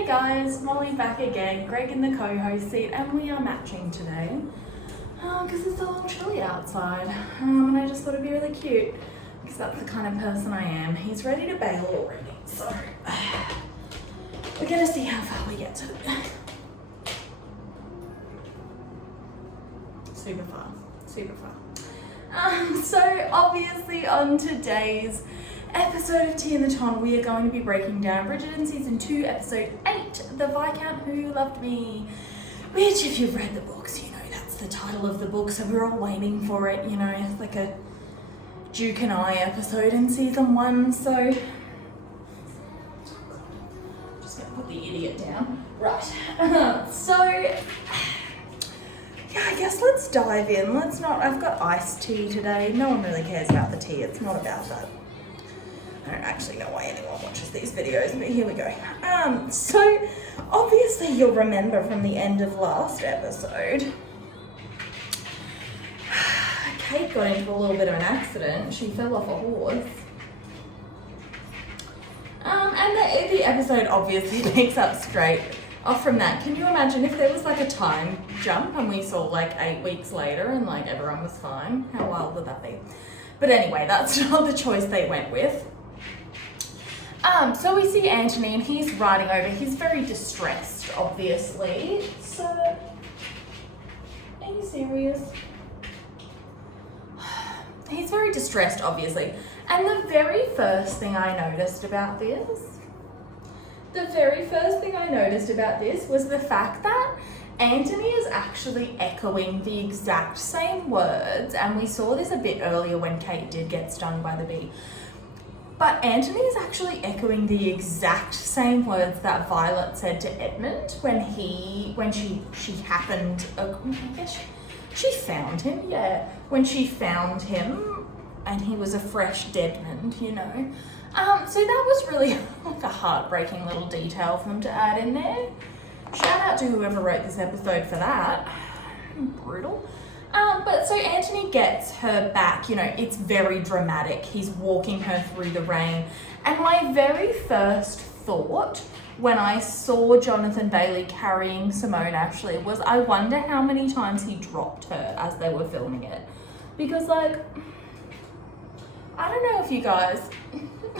Hey guys, Molly back again, Greg in the co-host seat, and we are matching today because it's a little chilly outside, and I just thought it'd be really cute because that's the kind of person I am. He's ready to bail already, so we're gonna see how far we get to. Super far. So obviously on today's episode of Tea in the Ton, we are going to be breaking down Bridgerton Season 2, Episode 8, The Viscount Who Loved Me, which if you've read the books, you know that's the title of the book, so we're all waiting for it, you know, it's like a Duke and I episode in Season 1, so just gonna put the idiot down. Right, yeah, I guess let's dive in. I've got iced tea today. No one really cares about the tea, it's not about that. I don't actually know why anyone watches these videos, but here we go. So obviously you'll remember from the end of last episode, Kate got into a little bit of an accident. She fell off a horse. And the episode obviously picks up straight off from that. Can you imagine if there was like a time jump and we saw like 8 weeks later and like everyone was fine? How wild would that be? But anyway, that's not the choice they went with. So we see Anthony and he's riding over. He's very distressed, obviously. So, are you serious? He's very distressed, obviously. And the very first thing I noticed about this was the fact that Anthony is actually echoing the exact same words, and we saw this a bit earlier when Kate did get stung by the bee. But Anthony is actually echoing the exact same words that Violet said to Edmund when she happened, I guess she found him, yeah. When she found him and he was a fresh Deadmond, you know. So that was really like a heartbreaking little detail for them to add in there. Shout out to whoever wrote this episode for that. Brutal. But so Anthony gets her back, you know, it's very dramatic. He's walking her through the rain. And my very first thought when I saw Jonathan Bailey carrying Simone Ashley was, I wonder how many times he dropped her as they were filming it. Because like, I don't know if you guys,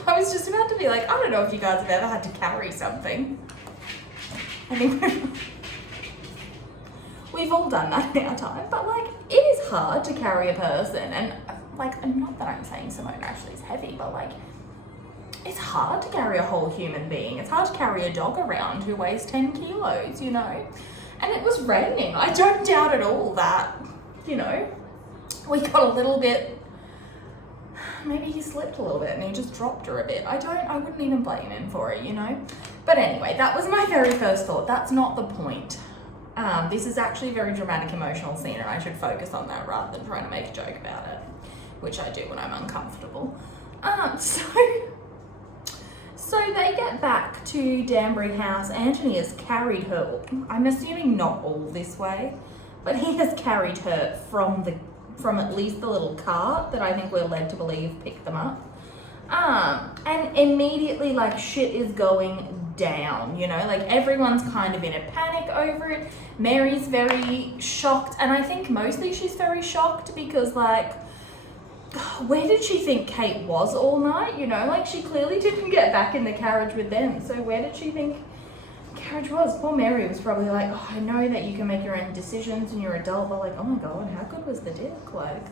I was just about to be like, I don't know if you guys have ever had to carry something. I think we've all done that in our time, but like, it is hard to carry a person, and like, not that I'm saying Simone Ashley's heavy, but like, it's hard to carry a whole human being. It's hard to carry a dog around who weighs 10 kilos, you know? And it was raining. I don't doubt at all that, you know, we got a little bit, maybe he slipped a little bit and he just dropped her a bit. I wouldn't even blame him for it, you know? But anyway, that was my very first thought. That's not the point. This is actually a very dramatic, emotional scene, and I should focus on that rather than trying to make a joke about it, which I do when I'm uncomfortable. So they get back to Danbury House. Anthony has carried her, I'm assuming not all this way, but he has carried her from at least the little cart that I think we're led to believe picked them up. And immediately like shit is going down, you know, like everyone's kind of in a panic over it. Mary's very shocked, and I think mostly she's very shocked because like, where did she think Kate was all night, you know? Like she clearly didn't get back in the carriage with them, so where did she think the carriage was? Poor Mary was probably like, oh, I know that you can make your own decisions and you're an adult, but like, oh my god, how good was the dick? Like,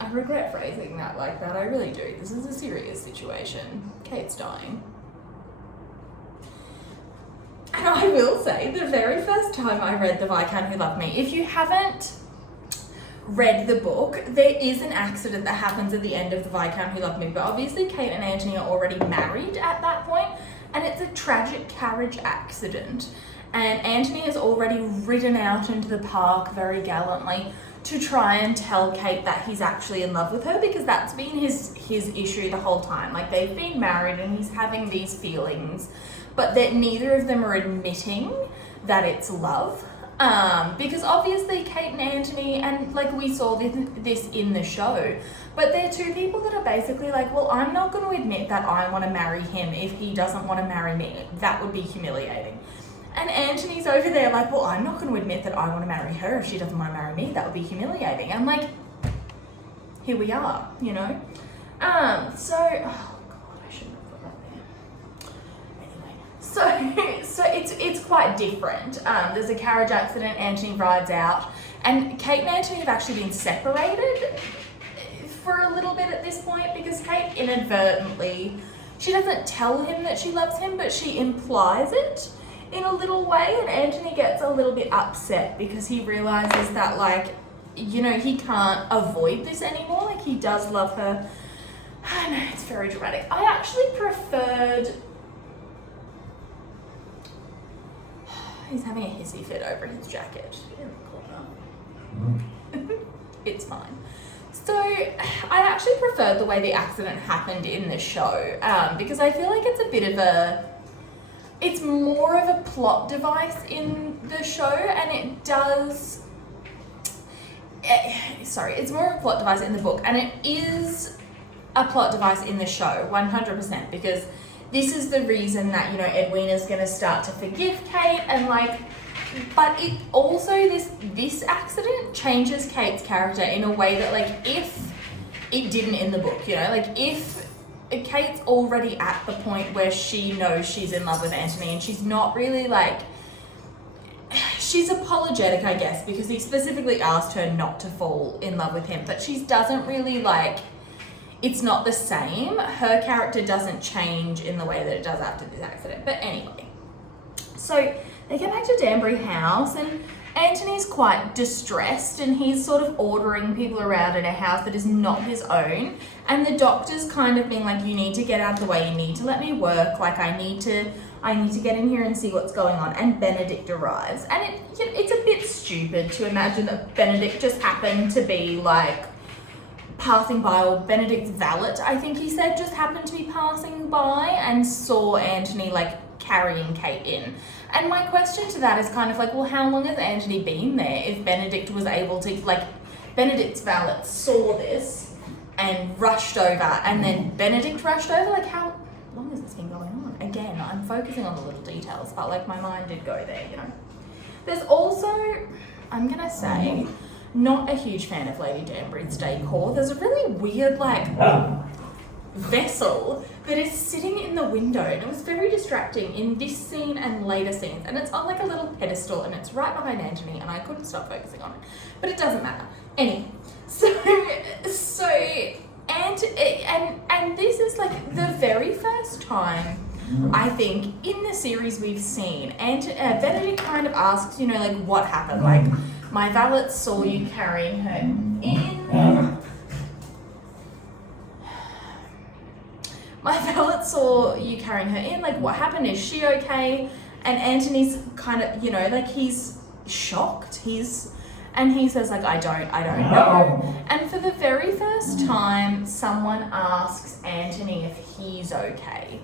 I regret phrasing that like that, I really do. This is a serious situation. Kate's dying. And I will say, the very first time I read The Viscount Who Loved Me, if you haven't read the book, there is an accident that happens at the end of The Viscount Who Loved Me, but obviously Kate and Anthony are already married at that point, and it's a tragic carriage accident. And Anthony has already ridden out into the park very gallantly to try and tell Kate that he's actually in love with her, because that's been his issue the whole time. Like, they've been married and he's having these feelings, but that neither of them are admitting that it's love. Because obviously Kate and Anthony, and like we saw this in the show, but they're two people that are basically like, well, I'm not going to admit that I want to marry him if he doesn't want to marry me. That would be humiliating. And Anthony's over there like, well, I'm not going to admit that I want to marry her if she doesn't want to marry me. That would be humiliating. And like, here we are, you know? So, oh God, I shouldn't have put that there. Anyway, so it's quite different. There's a carriage accident, Anthony rides out, and Kate and Anthony have actually been separated for a little bit at this point because Kate inadvertently, she doesn't tell him that she loves him, but she implies it in a little way, and Anthony gets a little bit upset because he realizes that, like, you know, he can't avoid this anymore. Like, he does love her. I know, it's very dramatic. I actually preferred... He's having a hissy fit over his jacket in the corner. It's fine. So, I actually preferred the way the accident happened in the show, because I feel like it's a bit of a... It's more of a plot device in the show, and it does... it's more of a plot device in the book, and it is a plot device in the show, 100%, because this is the reason that, you know, Edwina's going to start to forgive Kate, and like, but it also, this accident changes Kate's character in a way that, like, if it didn't in the book, you know, like, if Kate's already at the point where she knows she's in love with Anthony, and she's not really, like, she's apologetic, I guess, because he specifically asked her not to fall in love with him, but she doesn't really, like, it's not the same. Her character doesn't change in the way that it does after this accident. But anyway, so they get back to Danbury House, and Anthony's quite distressed, and he's sort of ordering people around in a house that is not his own, and the doctor's kind of being like, you need to get out of the way, you need to let me work, like, I need to get in here and see what's going on. And Benedict arrives, and it's a bit stupid to imagine that Benedict just happened to be like passing by, or Benedict's valet, I think he said, just happened to be passing by and saw Anthony like carrying Kate in. And my question to that is kind of like, well, how long has Anthony been there if Benedict was able to, like, Benedict's valet saw this and rushed over, and then Benedict rushed over? Like, how long has this been going on? Again, I'm focusing on the little details, but like my mind did go there, you know. There's also, I'm gonna say, not a huge fan of Lady Danbury's decor. There's a really weird, like, vessel that is sitting in the window, and it was very distracting in this scene and later scenes, and it's on like a little pedestal, and it's right behind Anthony, and I couldn't stop focusing on it, but it doesn't matter. Anyway, so and this is like the very first time I think in the series we've seen, and Benedict kind of asks, you know, like, what happened? Like, my valet saw you carrying her in. My valet saw you carrying her in. Like, what happened? Is she okay? And Anthony's kind of, you know, like, he's shocked. And he says, like, I don't know. And for the very first time, someone asks Anthony if he's okay.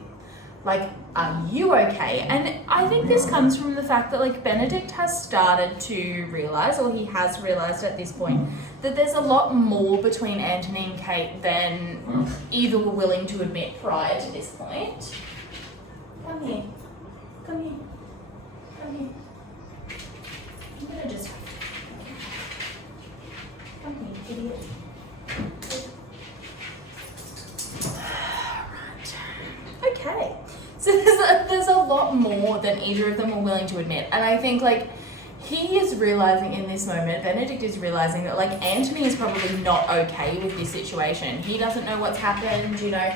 Like, are you okay? And I think this comes from the fact that, like, Benedict has started to realise, or he has realised at this point, that there's a lot more between Anthony and Kate than either were willing to admit prior to this point. Come here. Come here. Come here. I'm gonna just... Come here, idiot. Right. Okay. So there's a lot more than either of them were willing to admit. And I think, like, he is realising in this moment, Benedict is realising that, like, Anthony is probably not okay with this situation. He doesn't know what's happened, you know.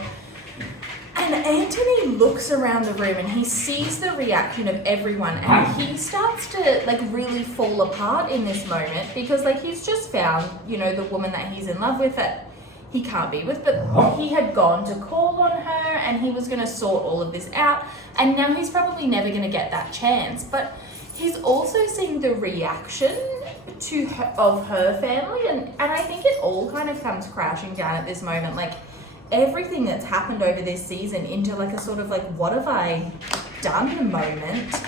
And Anthony looks around the room and he sees the reaction of everyone, and he starts to, like, really fall apart in this moment because, like, he's just found, you know, the woman that he's in love with that he can't be with, but he had gone to call on her and he was going to sort all of this out, and now he's probably never going to get that chance. But he's also seeing the reaction of her family, and I think it all kind of comes crashing down at this moment, like everything that's happened over this season into like a sort of like, what have I done moment.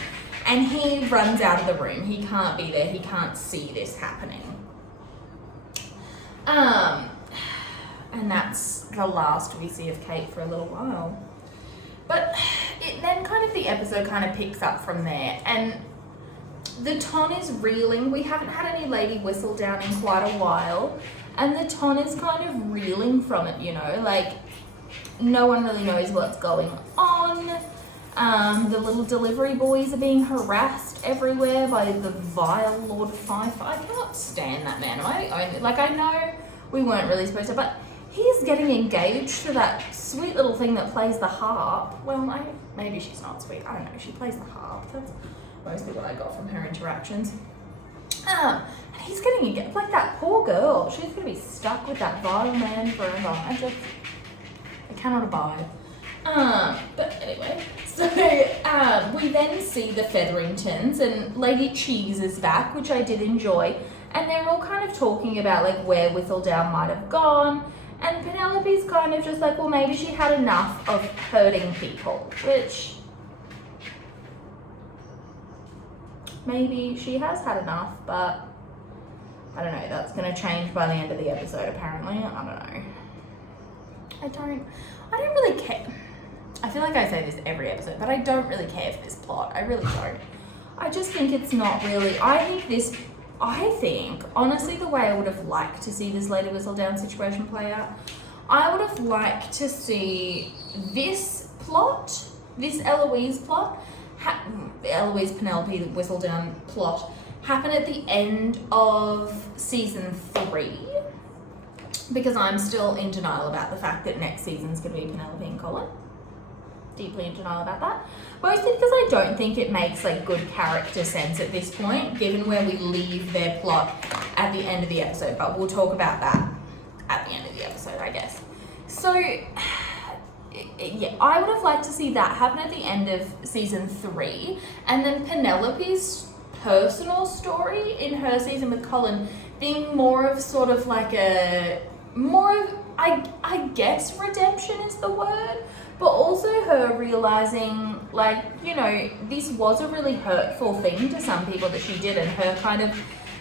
And he runs out of the room. He can't be there. He can't see this happening. And that's the last we see of Kate for a little while. But then kind of the episode kind of picks up from there. And the ton is reeling. We haven't had any Lady Whistledown in quite a while. And the ton is kind of reeling from it, you know, like no one really knows what's going on. The little delivery boys are being harassed everywhere by the vile Lord Pfeiffer. I cannot stand that man. I know we weren't really supposed to, but he's getting engaged to that sweet little thing that plays the harp. Well, maybe she's not sweet. I don't know. She plays the harp. That's mostly what I got from her interactions. And he's getting engaged. Like that poor girl. She's going to be stuck with that vile man forever. I cannot abide. But anyway, so we then see the Featheringtons, and Lady Cheese is back, which I did enjoy, and they're all kind of talking about like where Whistledown might have gone, and Penelope's kind of just like, well, maybe she had enough of hurting people, which maybe she has had enough, but I don't know, that's going to change by the end of the episode apparently. I don't know. I don't really care. I feel like I say this every episode, but I don't really care for this plot. I really don't. I just think it's not really, I think, honestly, the way I would have liked to see this Lady Whistledown situation play out, I would have liked to see this plot, this Eloise plot, Eloise Penelope Whistledown plot, happen at the end of season 3. Because I'm still in denial about the fact that next season's going to be Penelope and Colin. Deeply in denial about that. Mostly because I don't think it makes like good character sense at this point, given where we leave their plot at the end of the episode. But we'll talk about that at the end of the episode, I guess. So, yeah, I would have liked to see that happen at the end of season 3. And then Penelope's personal story in her season with Colin being more of sort of like I guess redemption is the word, but also her realizing, like, you know, this was a really hurtful thing to some people that she did, and her kind of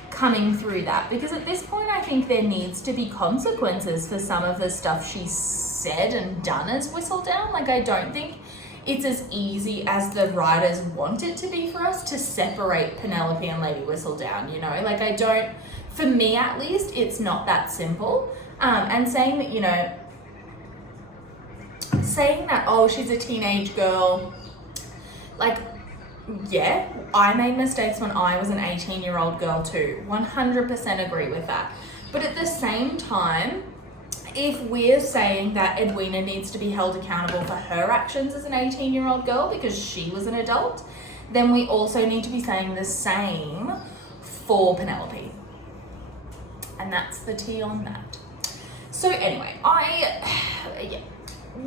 coming through that. Because at this point, I think there needs to be consequences for some of the stuff she said and done as Whistledown. Like, I don't think it's as easy as the writers want it to be for us to separate Penelope and Lady Whistledown, you know? Like, I don't, for me at least, it's not that simple. And saying that, you know, oh, she's a teenage girl, like, yeah, I made mistakes when I was an 18-year-old girl too. 100% agree with that. But at the same time, if we're saying that Edwina needs to be held accountable for her actions as an 18-year-old girl because she was an adult, then we also need to be saying the same for Penelope. And that's the tea on that. So anyway,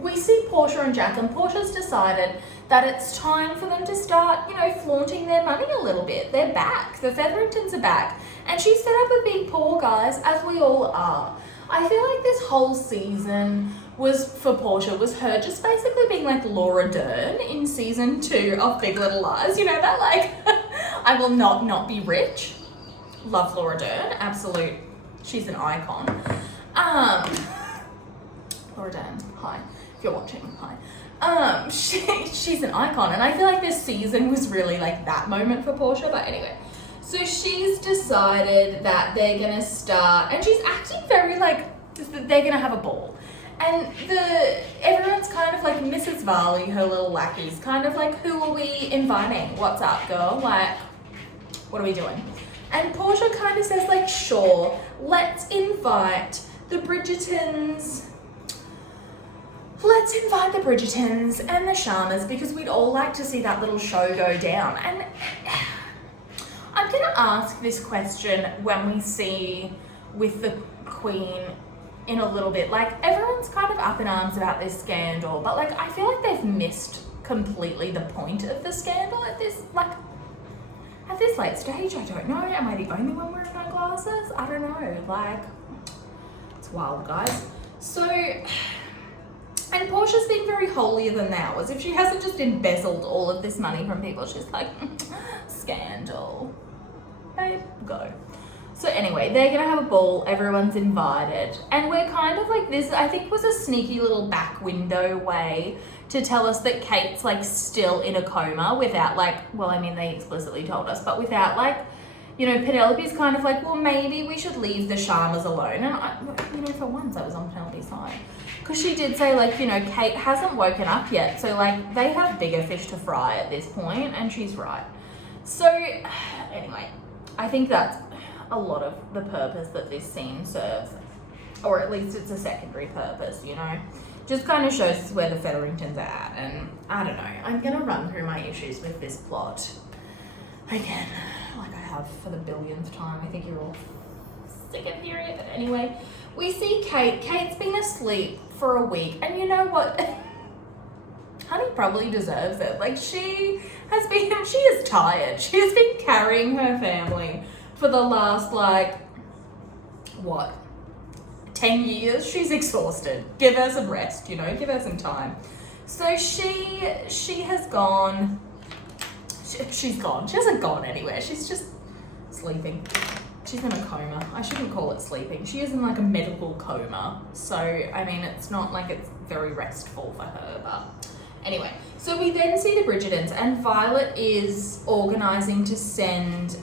we see Portia and Jack, and Portia's decided that it's time for them to start, you know, flaunting their money a little bit. They're back. The Featheringtons are back. And she's set up a big pool, guys, as we all are. I feel like this whole season for Portia was her just basically being like Laura Dern in season 2 of Big Little Lies. You know, that like, I will not be rich. Love Laura Dern. Absolute. She's an icon. Laura Dern, hi. If you're watching, hi. She's an icon, and I feel like this season was really like that moment for Portia. But anyway, so she's decided that they're gonna start, and she's acting very like they're gonna have a ball, and everyone's kind of like Mrs. Varley, her little lackeys, kind of like, who are we inviting? What's up, girl? Like, what are we doing? And Portia kind of says like, sure, let's invite the Bridgertons. Let's invite the Bridgertons and the Sharmas because we'd all like to see that little show go down. And I'm going to ask this question when we see with the Queen in a little bit. Like, everyone's kind of up in arms about this scandal, but like, I feel like they've missed completely the point of the scandal at this late stage. I don't know. Am I the only one wearing my glasses? I don't know. Like, it's wild, guys. So And Portia's been very holier than thou, as if she hasn't just embezzled all of this money from people. She's like, scandal. Babe, go. So anyway, they're gonna have a ball, everyone's invited, and we're kind of like, this I think was a sneaky little back window way to tell us that Kate's like still in a coma without like, well, I mean, they explicitly told us, but without like, you know, Penelope's kind of like, well, maybe we should leave the Sharmas alone. And I, you know, for once I was on Penelope's side. Because she did say, like, you know, Kate hasn't woken up yet. So, like, they have bigger fish to fry at this point, and she's right. So, anyway, I think that's a lot of the purpose that this scene serves. Or at least it's a secondary purpose, you know. Just kind of shows us where the Featheringtons are at. And, I don't know, I'm going to run through my issues with this plot again, like I have for the billionth time. I think you're all sick of hearing it. But anyway, we see Kate. Kate's been asleep for a week, and you know what? Honey probably deserves it. Like, she is tired. She has been carrying her family for the last, like, what, 10 years? She's exhausted. Give her some rest, you know, give her some time. So she has gone. She's gone. She hasn't gone anywhere. She's just sleeping. She's in a coma. I shouldn't call it sleeping. She is in like a medical coma. So, I mean, it's not like it's very restful for her. But anyway, so we then see the Bridgertons, and Violet is organising to send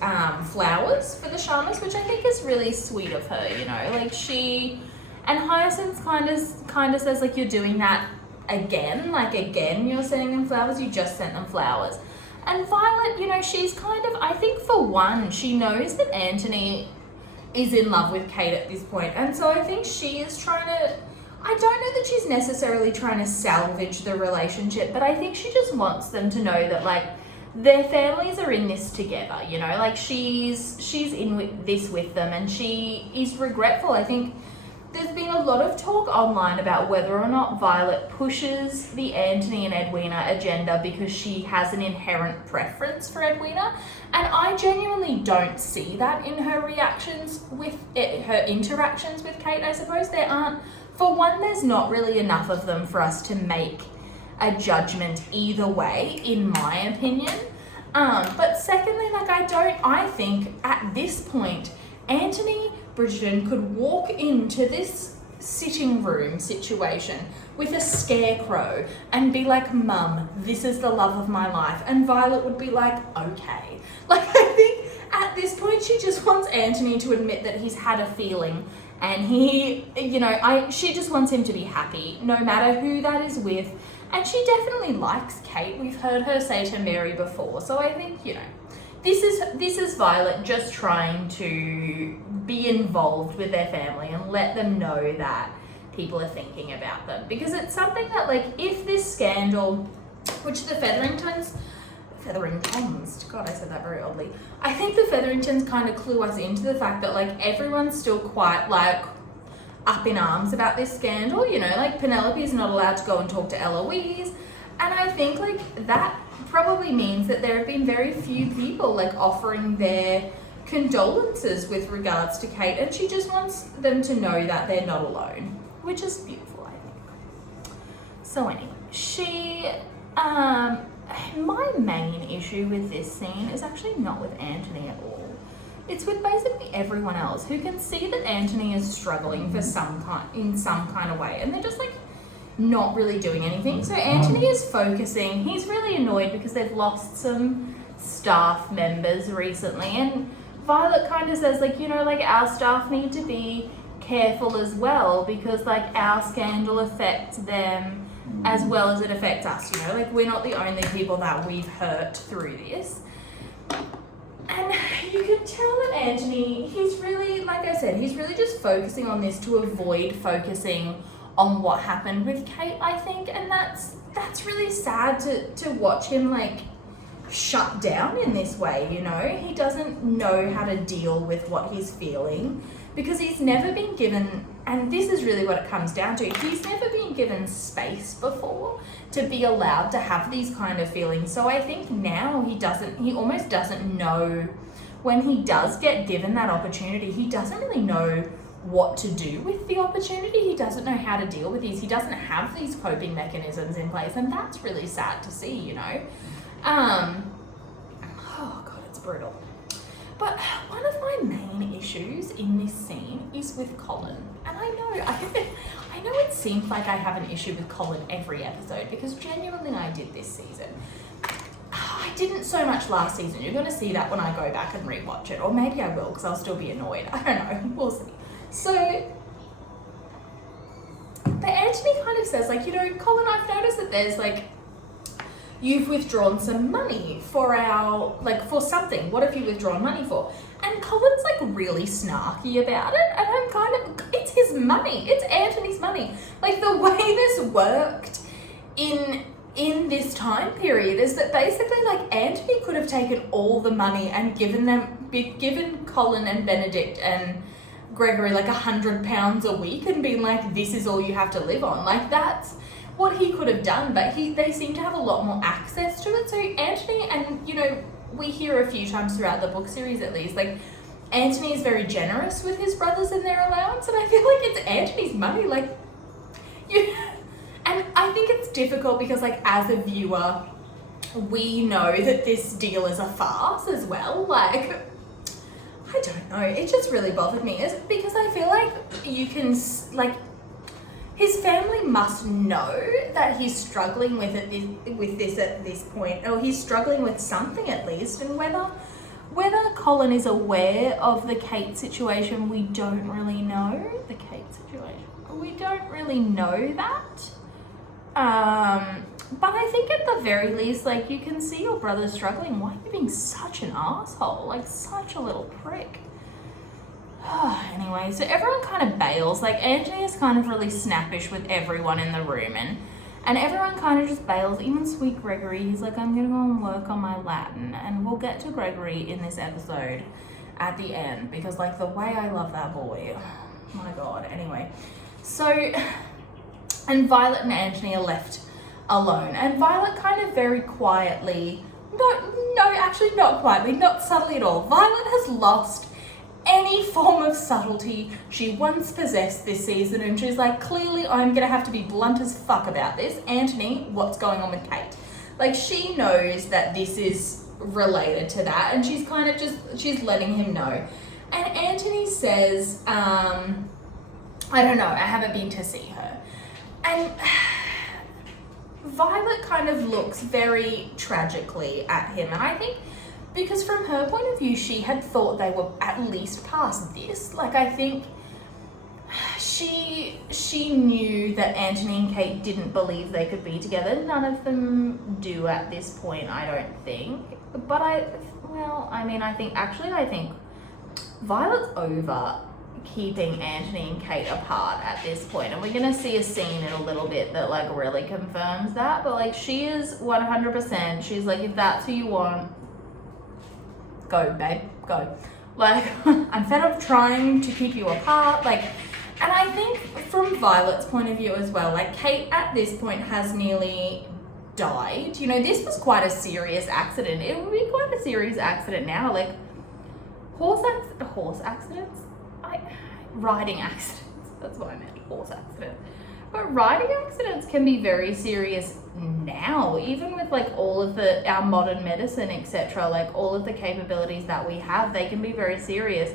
flowers for the Sharmas, which I think is really sweet of her, you know. Like, and Hyacinth kind of says, like, you're doing that again. Like, again, you're sending them flowers. You just sent them flowers. And Violet, you know, she's kind of, I think for one, she knows that Anthony is in love with Kate at this point. And so I think she is trying to, I don't know that she's necessarily trying to salvage the relationship, but I think she just wants them to know that, like, their families are in this together, you know, like she's in with this with them, and she is regretful. I think there's been a lot of talk online about whether or not Violet pushes the Anthony and Edwina agenda because she has an inherent preference for Edwina. And I genuinely don't see that in her reactions with it, her interactions with Kate, I suppose. There aren't, for one, there's not really enough of them for us to make a judgment either way, in my opinion. But secondly, like, I think at this point, Anthony Bridgerton could walk into this sitting room situation with a scarecrow and be like, Mum, this is the love of my life. And Violet would be like, okay. Like, I think at this point she just wants Anthony to admit that he's had a feeling, and he, you know, she just wants him to be happy no matter who that is with. And she definitely likes Kate. We've heard her say to Mary before. So I think, you know, this is Violet just trying to be involved with their family and let them know that people are thinking about them. Because it's something that, like, if this scandal, which the Featheringtons, God, I said that very oddly. I think the Featheringtons kind of clue us into the fact that, like, everyone's still quite, like, up in arms about this scandal, you know, like Penelope's not allowed to go and talk to Eloise. And I think, like, that probably means that there have been very few people, like, offering their condolences with regards to Kate, and she just wants them to know that they're not alone, which is beautiful, I think. So anyway, my main issue with this scene is actually not with Anthony at all. It's with basically everyone else who can see that Anthony is struggling in some kind of way, and they're just, like, not really doing anything. So Anthony is focusing. He's really annoyed because they've lost some staff members recently, and Violet kind of says, like, you know, like, our staff need to be careful as well, because, like, our scandal affects them as well as it affects us, you know, like, we're not the only people that we've hurt through this. And you can tell that Anthony, he's really, like I said, he's really just focusing on this to avoid focusing on what happened with Kate, I think. And that's really sad to watch him, like, shut down in this way, you know. He doesn't know how to deal with what he's feeling because he's never been given, and this is really what it comes down to, he's never been given space before to be allowed to have these kind of feelings. So I think now he almost doesn't know, when he does get given that opportunity, he doesn't really know what to do with the opportunity. He doesn't know how to deal with these. He doesn't have these coping mechanisms in place, and that's really sad to see, you know. Oh God, it's brutal. But one of my main issues in this scene is with Colin. And I know it seems like I have an issue with Colin every episode, because genuinely I did this season. I didn't so much last season. You're going to see that when I go back and rewatch it. Or maybe I will, because I'll still be annoyed. I don't know. We'll see. So, but Anthony kind of says, like, you know, Colin, I've noticed that there's, like, you've withdrawn some money for for something. What have you withdrawn money for? And Colin's, like, really snarky about it. And I'm kind of, it's his money. It's Anthony's money. Like, the way this worked in this time period is that basically, like, Anthony could have taken all the money and given Colin and Benedict and Gregory like £100 a week and been like, this is all you have to live on. Like, that's what he could have done, but they seem to have a lot more access to it. So Anthony, and you know, we hear a few times throughout the book series at least, like, Anthony is very generous with his brothers and their allowance, and I feel like it's Anthony's money, like, and I think it's difficult because, like, as a viewer, we know that this deal is a farce as well. Like, I don't know, it just really bothered me, because I feel like you can, like, his family must know that he's struggling with this at this point, or he's struggling with something at least, and whether Colin is aware of the Kate situation, we don't really know. The Kate situation, we don't really know that. But I think at the very least, like, you can see your brother struggling. Why are you being such an asshole? Like, such a little prick. Anyway, so everyone kind of bails. Like, Anthony is kind of really snappish with everyone in the room, and everyone kind of just bails. Even sweet Gregory, he's like, I'm gonna go and work on my Latin, and we'll get to Gregory in this episode at the end, because, like, the way I love that boy, oh my God. Anyway, so, and Violet and Anthony are left alone, and Violet kind of very quietly, actually not quietly, not subtly at all, Violet has lost any form of subtlety she once possessed this season, and she's like, clearly I'm gonna have to be blunt as fuck about this. Anthony, what's going on with Kate? Like, she knows that this is related to that, and she's kind of she's letting him know. And Anthony says, I don't know, I haven't been to see her. And Violet kind of looks very tragically at him, and I think because from her point of view, she had thought they were at least past this. Like, I think she knew that Anthony and Kate didn't believe they could be together. None of them do at this point, I don't think. But I think Violet's over keeping Anthony and Kate apart at this point, and we're gonna see a scene in a little bit that, like, really confirms that. But, like, she is 100%, she's like, if that's who you want, go, babe, go. Like, I'm fed up trying to keep you apart. Like, and I think from Violet's point of view as well, like, Kate at this point has nearly died. You know, this was quite a serious accident. It would be quite a serious accident now. Like, riding accidents. That's what I meant, horse accident. But riding accidents can be very serious now, even with, like, all of our modern medicine, etc. Like, all of the capabilities that we have, they can be very serious.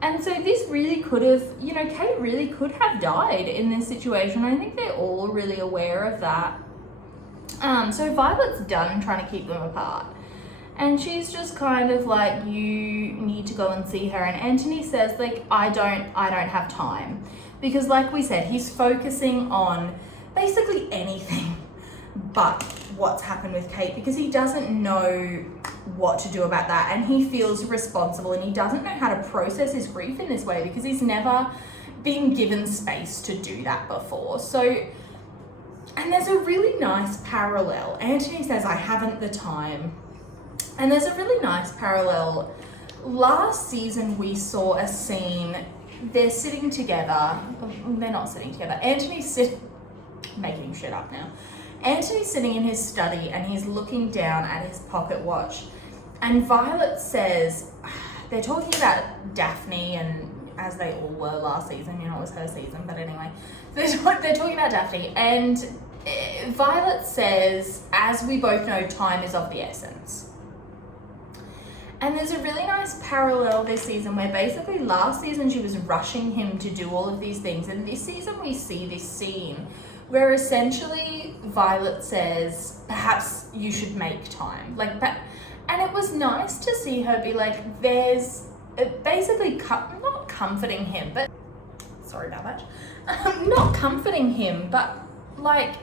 And so this really could have, you know, Kate really could have died in this situation. I think they're all really aware of that. So Violet's done trying to keep them apart. And she's just kind of like, you need to go and see her. And Anthony says, like, I don't have time. Because, like we said, he's focusing on basically anything but what's happened with Kate, because he doesn't know what to do about that, and he feels responsible, and he doesn't know how to process his grief in this way because he's never been given space to do that before. So, and there's a really nice parallel. Anthony says, I haven't the time. And there's a really nice parallel. Last season, we saw a scene, they're sitting together. They're not sitting together. Making shit up now. Anthony's sitting in his study and he's looking down at his pocket watch. And Violet says, they're talking about Daphne and as they all were last season, you know, it was her season, but anyway, they're talking about Daphne, and Violet says, as we both know, time is of the essence. And there's a really nice parallel this season where basically last season she was rushing him to do all of these things, and this season we see this scene where essentially Violet says, perhaps you should make time. And it was nice to see her be like, there's basically not comforting him, but sorry about that. Not comforting him, but like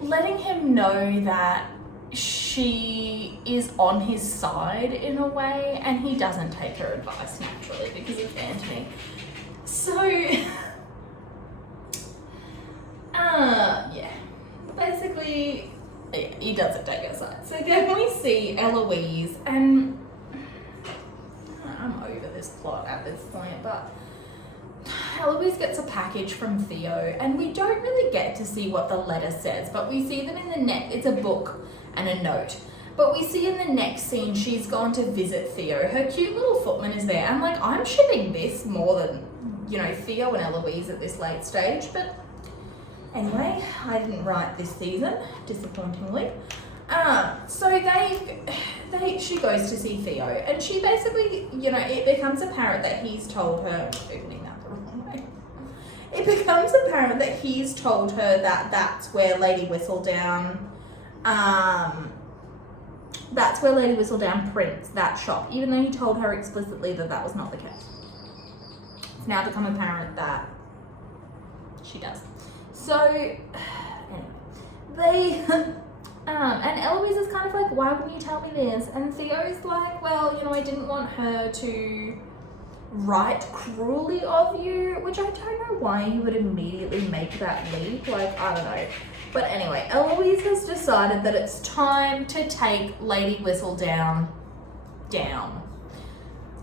letting him know that she is on his side in a way, and he doesn't take her advice naturally because of Anthony. So, yeah, basically, yeah, he doesn't take her side. So then we see Eloise, and I'm over this plot at this point, but Eloise gets a package from Theo, and we don't really get to see what the letter says, but we see them in the it's a book and a note. But we see in the next scene, she's gone to visit Theo. Her cute little footman is there. I'm like, I'm shipping this more than, you know, Theo and Eloise at this late stage. But anyway, I didn't write this season, disappointingly. So she goes to see Theo, and she basically, you know, it becomes apparent that he's told her, I'm opening that the wrong way. It becomes apparent that he's told her that that's where Lady Whistledown prints that shop, even though he told her explicitly that that was not the case. It's now become apparent that she does. So, anyway, and Eloise is kind of like, why wouldn't you tell me this? And Theo's like, well, you know, I didn't want her to write cruelly of you, which I don't know why he would immediately make that leap. Like, I don't know. But anyway, Eloise has decided that it's time to take Lady Whistledown down.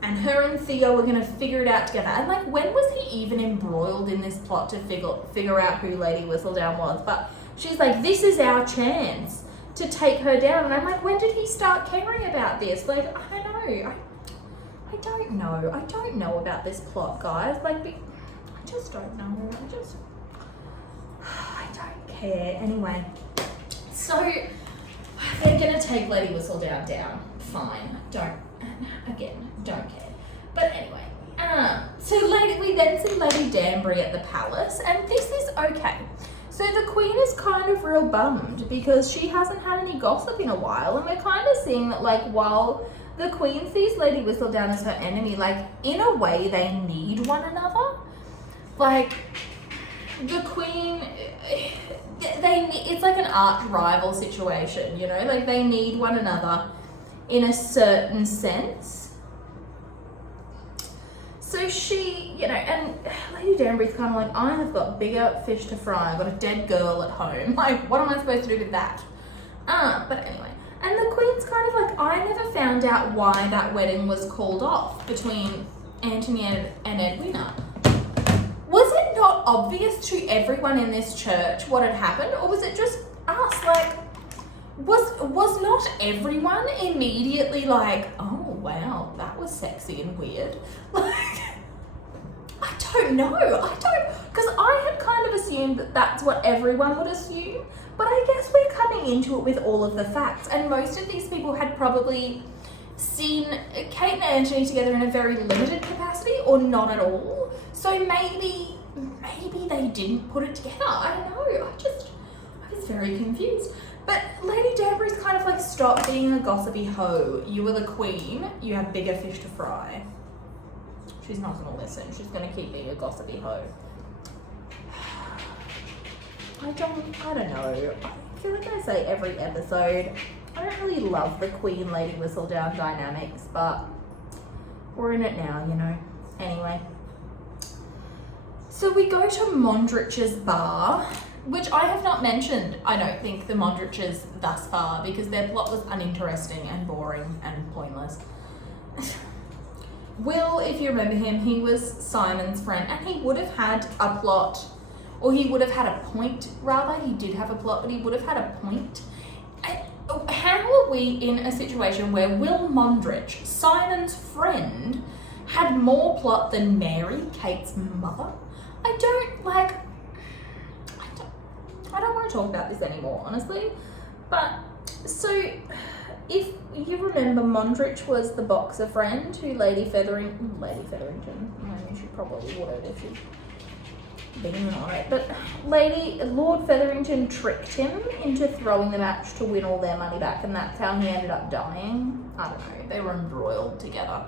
And her and Theo are going to figure it out together. And like, when was he even embroiled in this plot to figure out who Lady Whistledown was? But she's like, this is our chance to take her down. And I'm like, when did he start caring about this? Like, I don't know. I don't know. I don't know about this plot, guys. Like, I just don't know. I don't care. Anyway, so they're going to take Lady Whistledown down. Fine. Don't care. But anyway, so we then see Lady Danbury at the palace, and this is okay. So the Queen is kind of real bummed because she hasn't had any gossip in a while, and we're kind of seeing that, like, while the Queen sees Lady Whistledown as her enemy, like, in a way they need one another. Like, the Queen, it's like an arch rival situation, you know? Like, they need one another in a certain sense. So she, you know, and Lady Danbury's kind of like, I have got bigger fish to fry. I've got a dead girl at home. Like, what am I supposed to do with that? But anyway. And the Queen's kind of like, I never found out why that wedding was called off between Anthony and Edwina. Was it not obvious to everyone in this church what had happened? Or was it just us? Like, was not everyone immediately like, oh wow, that was sexy and weird? Like, I don't know. Because I had kind of assumed that that's what everyone would assume, but I guess we're coming into it with all of the facts, and most of these people had probably seen Kate and Anthony together in a very limited capacity or not at all. So maybe they didn't put it together. I don't know. I was very confused. But Lady Danbury's kind of like, stop being a gossipy hoe. You are the Queen. You have bigger fish to fry. She's not going to listen. She's going to keep being a gossipy hoe. I don't know. I feel like I say every episode, I don't really love the Queen Lady Whistledown dynamics, but we're in it now, you know. Anyway. So we go to Mondrich's bar, which I have not mentioned, I don't think, the Mondriches thus far, because their plot was uninteresting and boring and pointless. Will, if you remember him, he was Simon's friend, and he would have had a plot, or he would have had a point, rather. He did have a plot, but he would have had a point. How are we in a situation where Will Mondrich, Simon's friend, had more plot than Mary, Kate's mother. I don't want to talk about this anymore, honestly. But so if you remember, Mondrich was the boxer friend who Lady Featherington, I mean, she probably would have if she'd been on it, but Lord Featherington tricked him into throwing the match to win all their money back, and that's how he ended up dying. I don't know, they were embroiled together.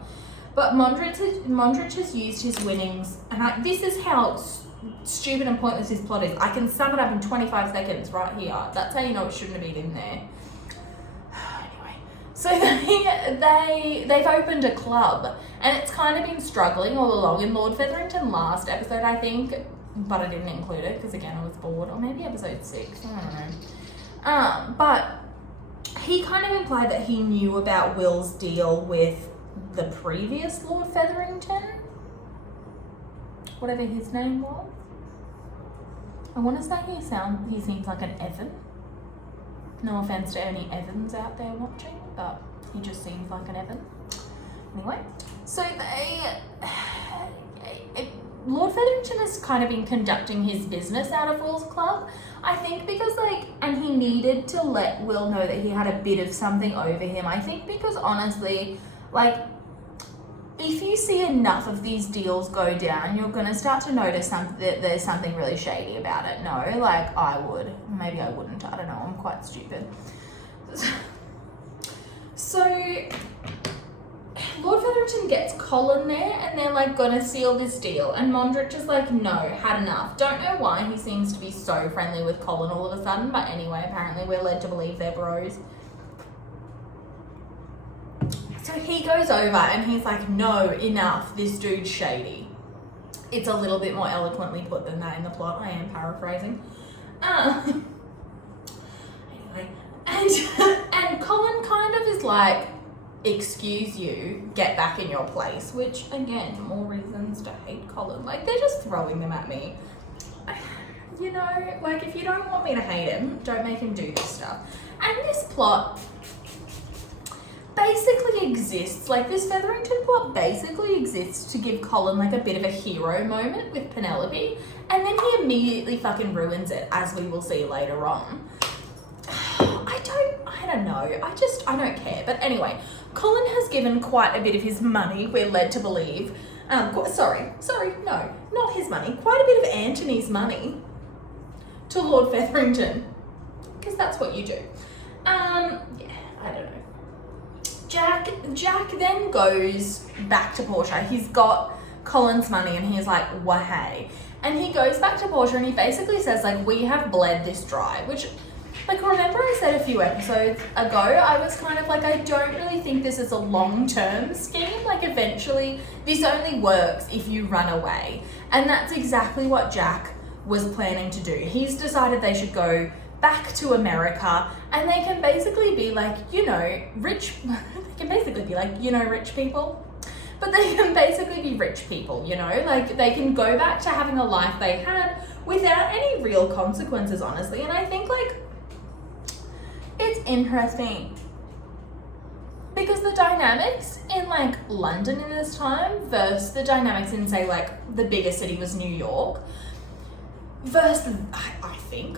But Mondrich has used his winnings, and this is how stupid and pointless his plot is. I can sum it up in 25 seconds right here. That's how you know it shouldn't have been in there. Anyway, so they've opened a club, and it's kind of been struggling all along. In Lord Featherington last episode, I think, but I didn't include it because again I was bored, or maybe episode 6, I don't know. But he kind of implied that he knew about Will's deal with the previous Lord Featherington, whatever his name was. I want to say he seems like an Evan. No offense to any Evans out there watching, but he just seems like an Evan. Anyway, so Lord Featherington has kind of been conducting his business out of Will's club. I think because and he needed to let Will know that he had a bit of something over him. I think because honestly, if you see enough of these deals go down, you're going to start to notice that there's something really shady about it. No, I would. Maybe I wouldn't. I don't know. I'm quite stupid. So Lord Featherington gets Colin there, and they're going to seal this deal. And Mondrich is no, had enough. Don't know why he seems to be so friendly with Colin all of a sudden. But anyway, apparently we're led to believe they're bros. So he goes over and he's no, enough, this dude's shady. It's a little bit more eloquently put than that in the plot. I am paraphrasing. Anyway, and Colin kind of is excuse you, get back in your place, which again, more reasons to hate Colin. They're just throwing them at me. You know, if you don't want me to hate him, don't make him do this stuff. And this plot basically exists, this Featherington plot basically exists to give Colin a bit of a hero moment with Penelope, and then he immediately fucking ruins it, as we will see later on. I don't know, I don't care. But anyway, Colin has given quite a bit of his money, we're led to believe, sorry, no, not his money, quite a bit of Anthony's money to Lord Featherington, because that's what you do. Yeah, I don't know. Jack then goes back to Portia. He's got Colin's money and he's well, hey. And he goes back to Portia and he basically says, we have bled this dry, which, remember I said a few episodes ago, I was kind of I don't really think this is a long-term scheme. Eventually, this only works if you run away. And that's exactly what Jack was planning to do. He's decided they should go back to America, and they can basically be rich, they can basically be rich people, but they can basically be rich people, they can go back to having a life they had without any real consequences, honestly. And I think it's interesting because the dynamics in London in this time versus the dynamics in say the bigger city was New York, versus,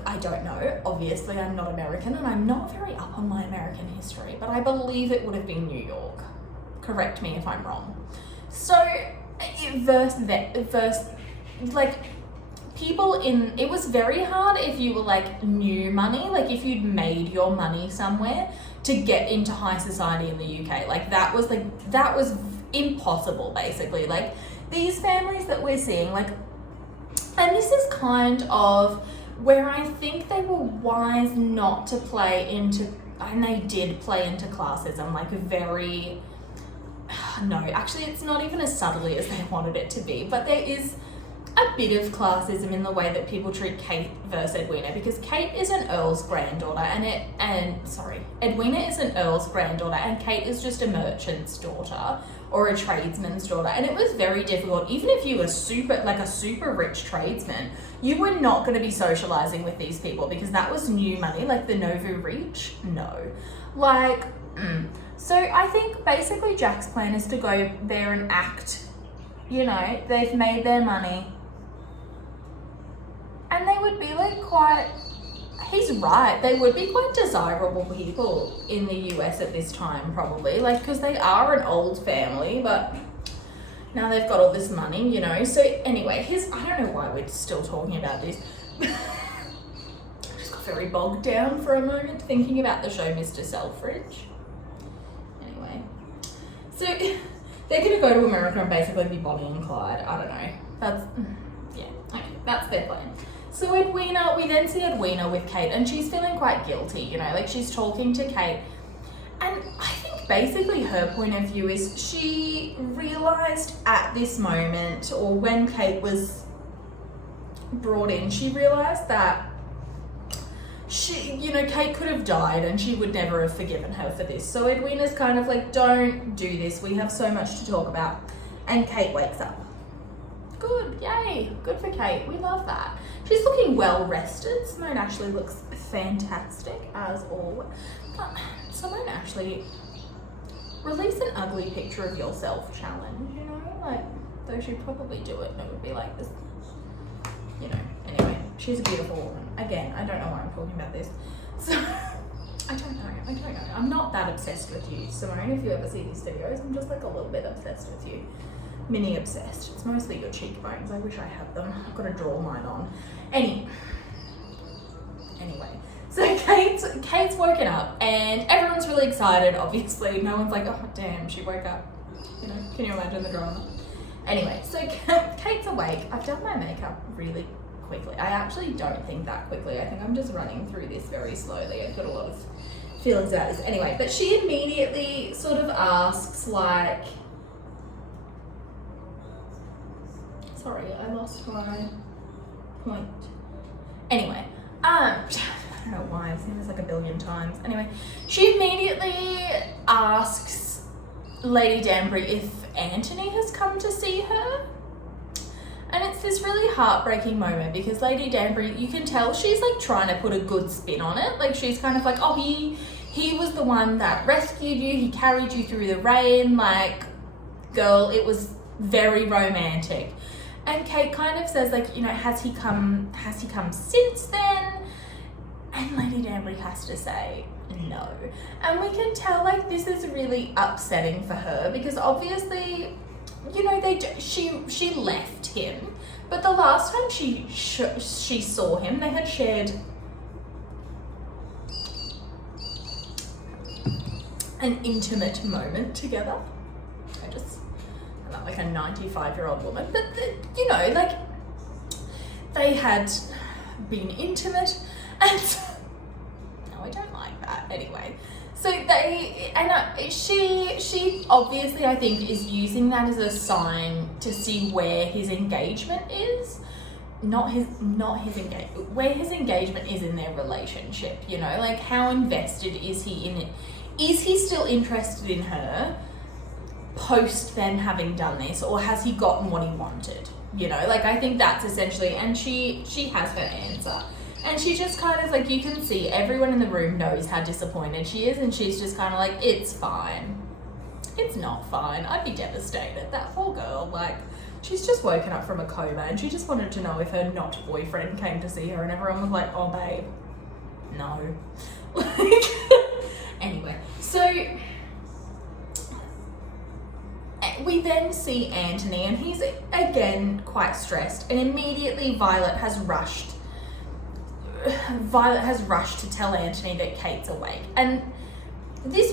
I don't know, obviously I'm not American and I'm not very up on my American history, but I believe it would have been New York. Correct me if I'm wrong. So, versus people it was very hard if you were new money, if you'd made your money somewhere to get into high society in the UK. That was impossible, basically. These families that we're seeing, and this is kind of where I think they were wise not to play into, and they did play into classism, very, no, actually it's not even as subtly as they wanted it to be, but there is a bit of classism in the way that people treat Kate versus Edwina, because Kate is an Earl's granddaughter, Edwina is an Earl's granddaughter, and Kate is just a merchant's daughter or a tradesman's daughter. And it was very difficult, even if you were a super rich tradesman, you were not going to be socializing with these people because that was new money, the nouveau riche. No, So I think basically Jack's plan is to go there and act You know, they've made their money. And they would be like quite, he's right, they would be quite desirable people in the US at this time probably. Like, because they are an old family, but now they've got all this money, you know. So anyway, I don't know why we're still talking about this. I just got very bogged down for a moment thinking about the show Mr. Selfridge. Anyway, so they're going to go to America and basically be Bonnie and Clyde. I don't know. That's their plan. So Edwina, we then see Edwina with Kate, and she's feeling quite guilty, you know, like she's talking to Kate. And I think basically her point of view is she realised at this moment, or when Kate was brought in, she realised that Kate could have died and she would never have forgiven her for this. So Edwina's kind of like, don't do this, we have so much to talk about. And Kate wakes up. Good, yay, good for Kate, we love that. She's looking well rested. Simone Ashley looks fantastic as always. But Simone Ashley, release an ugly picture of yourself challenge, you know, like, though she'd probably do it and it would be like this, you know. Anyway, she's a beautiful woman. Again, I don't know why I'm talking about this. So, I don't know. I'm not that obsessed with you, Simone. If you ever see these videos, I'm just like a little bit obsessed with you. Mini obsessed. It's mostly your cheekbones. I wish I had them. I've got to draw mine on. Anyway, so Kate's woken up and everyone's really excited, obviously. No one's like, oh damn, she woke up. You know, can you imagine the drama? Anyway, so Kate's awake. I've done my makeup really quickly. I actually don't think that quickly. I think I'm just running through this very slowly. I've got a lot of feelings about this. Anyway, but she immediately sort of asks like, sorry, I lost my point. Anyway, I don't know why, I've seen this like a billion times. Anyway, she immediately asks Lady Danbury if Anthony has come to see her. And it's this really heartbreaking moment because Lady Danbury, you can tell she's like trying to put a good spin on it. Like she's kind of like, oh, he was the one that rescued you, he carried you through the rain, like, girl, it was very romantic. And Kate kind of says like, you know, has he come since then? And Lady Danbury has to say no. And we can tell like this is really upsetting for her because obviously, you know, she left him, but the last time she saw him, they had shared an intimate moment together. Like a 95-year-old woman, but you know, like they had been intimate, and no, I don't like that. Anyway, so she obviously I think is using that as a sign to see where his engagement is, where his engagement is in their relationship. You know, like how invested is he in it? Is he still interested in her post them having done this, or has he gotten what he wanted? You know, like I think that's essentially, and she has her answer, and she just kind of like, you can see everyone in the room knows how disappointed she is, and she's just kind of like, it's fine. It's not fine. I'd be devastated. That poor girl, like she's just woken up from a coma and she just wanted to know if her not boyfriend came to see her, and everyone was like, oh babe, no. Like anyway, so we then see Anthony, and he's again quite stressed, and immediately Violet has rushed to tell Anthony that Kate's awake. And this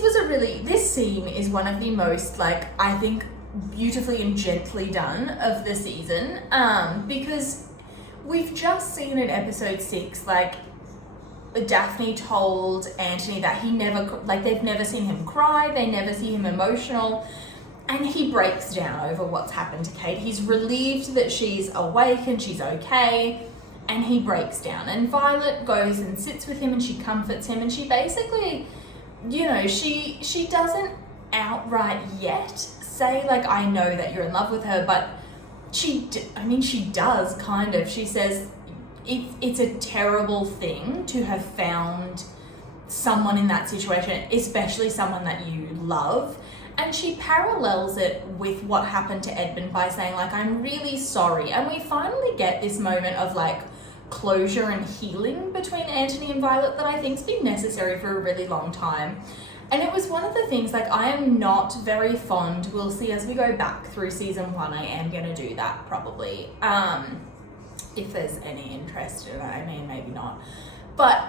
scene is one of the most, like, I think beautifully and gently done of the season, because we've just seen in episode 6, like, Daphne told Anthony that they've never seen him cry, they never see him emotional. And he breaks down over what's happened to Kate. He's relieved that she's awake and she's okay, and he breaks down. And Violet goes and sits with him and she comforts him, and she basically, you know, she doesn't outright yet say like, I know that you're in love with her, but she does kind of. She says it's a terrible thing to have found someone in that situation, especially someone that you love. And she parallels it with what happened to Edmund by saying, like, I'm really sorry. And we finally get this moment of, like, closure and healing between Anthony and Violet that I think's been necessary for a really long time. And it was one of the things, like, I am not very fond, we'll see as we go back through season 1, I am going to do that probably, if there's any interest in it. I mean, maybe not. But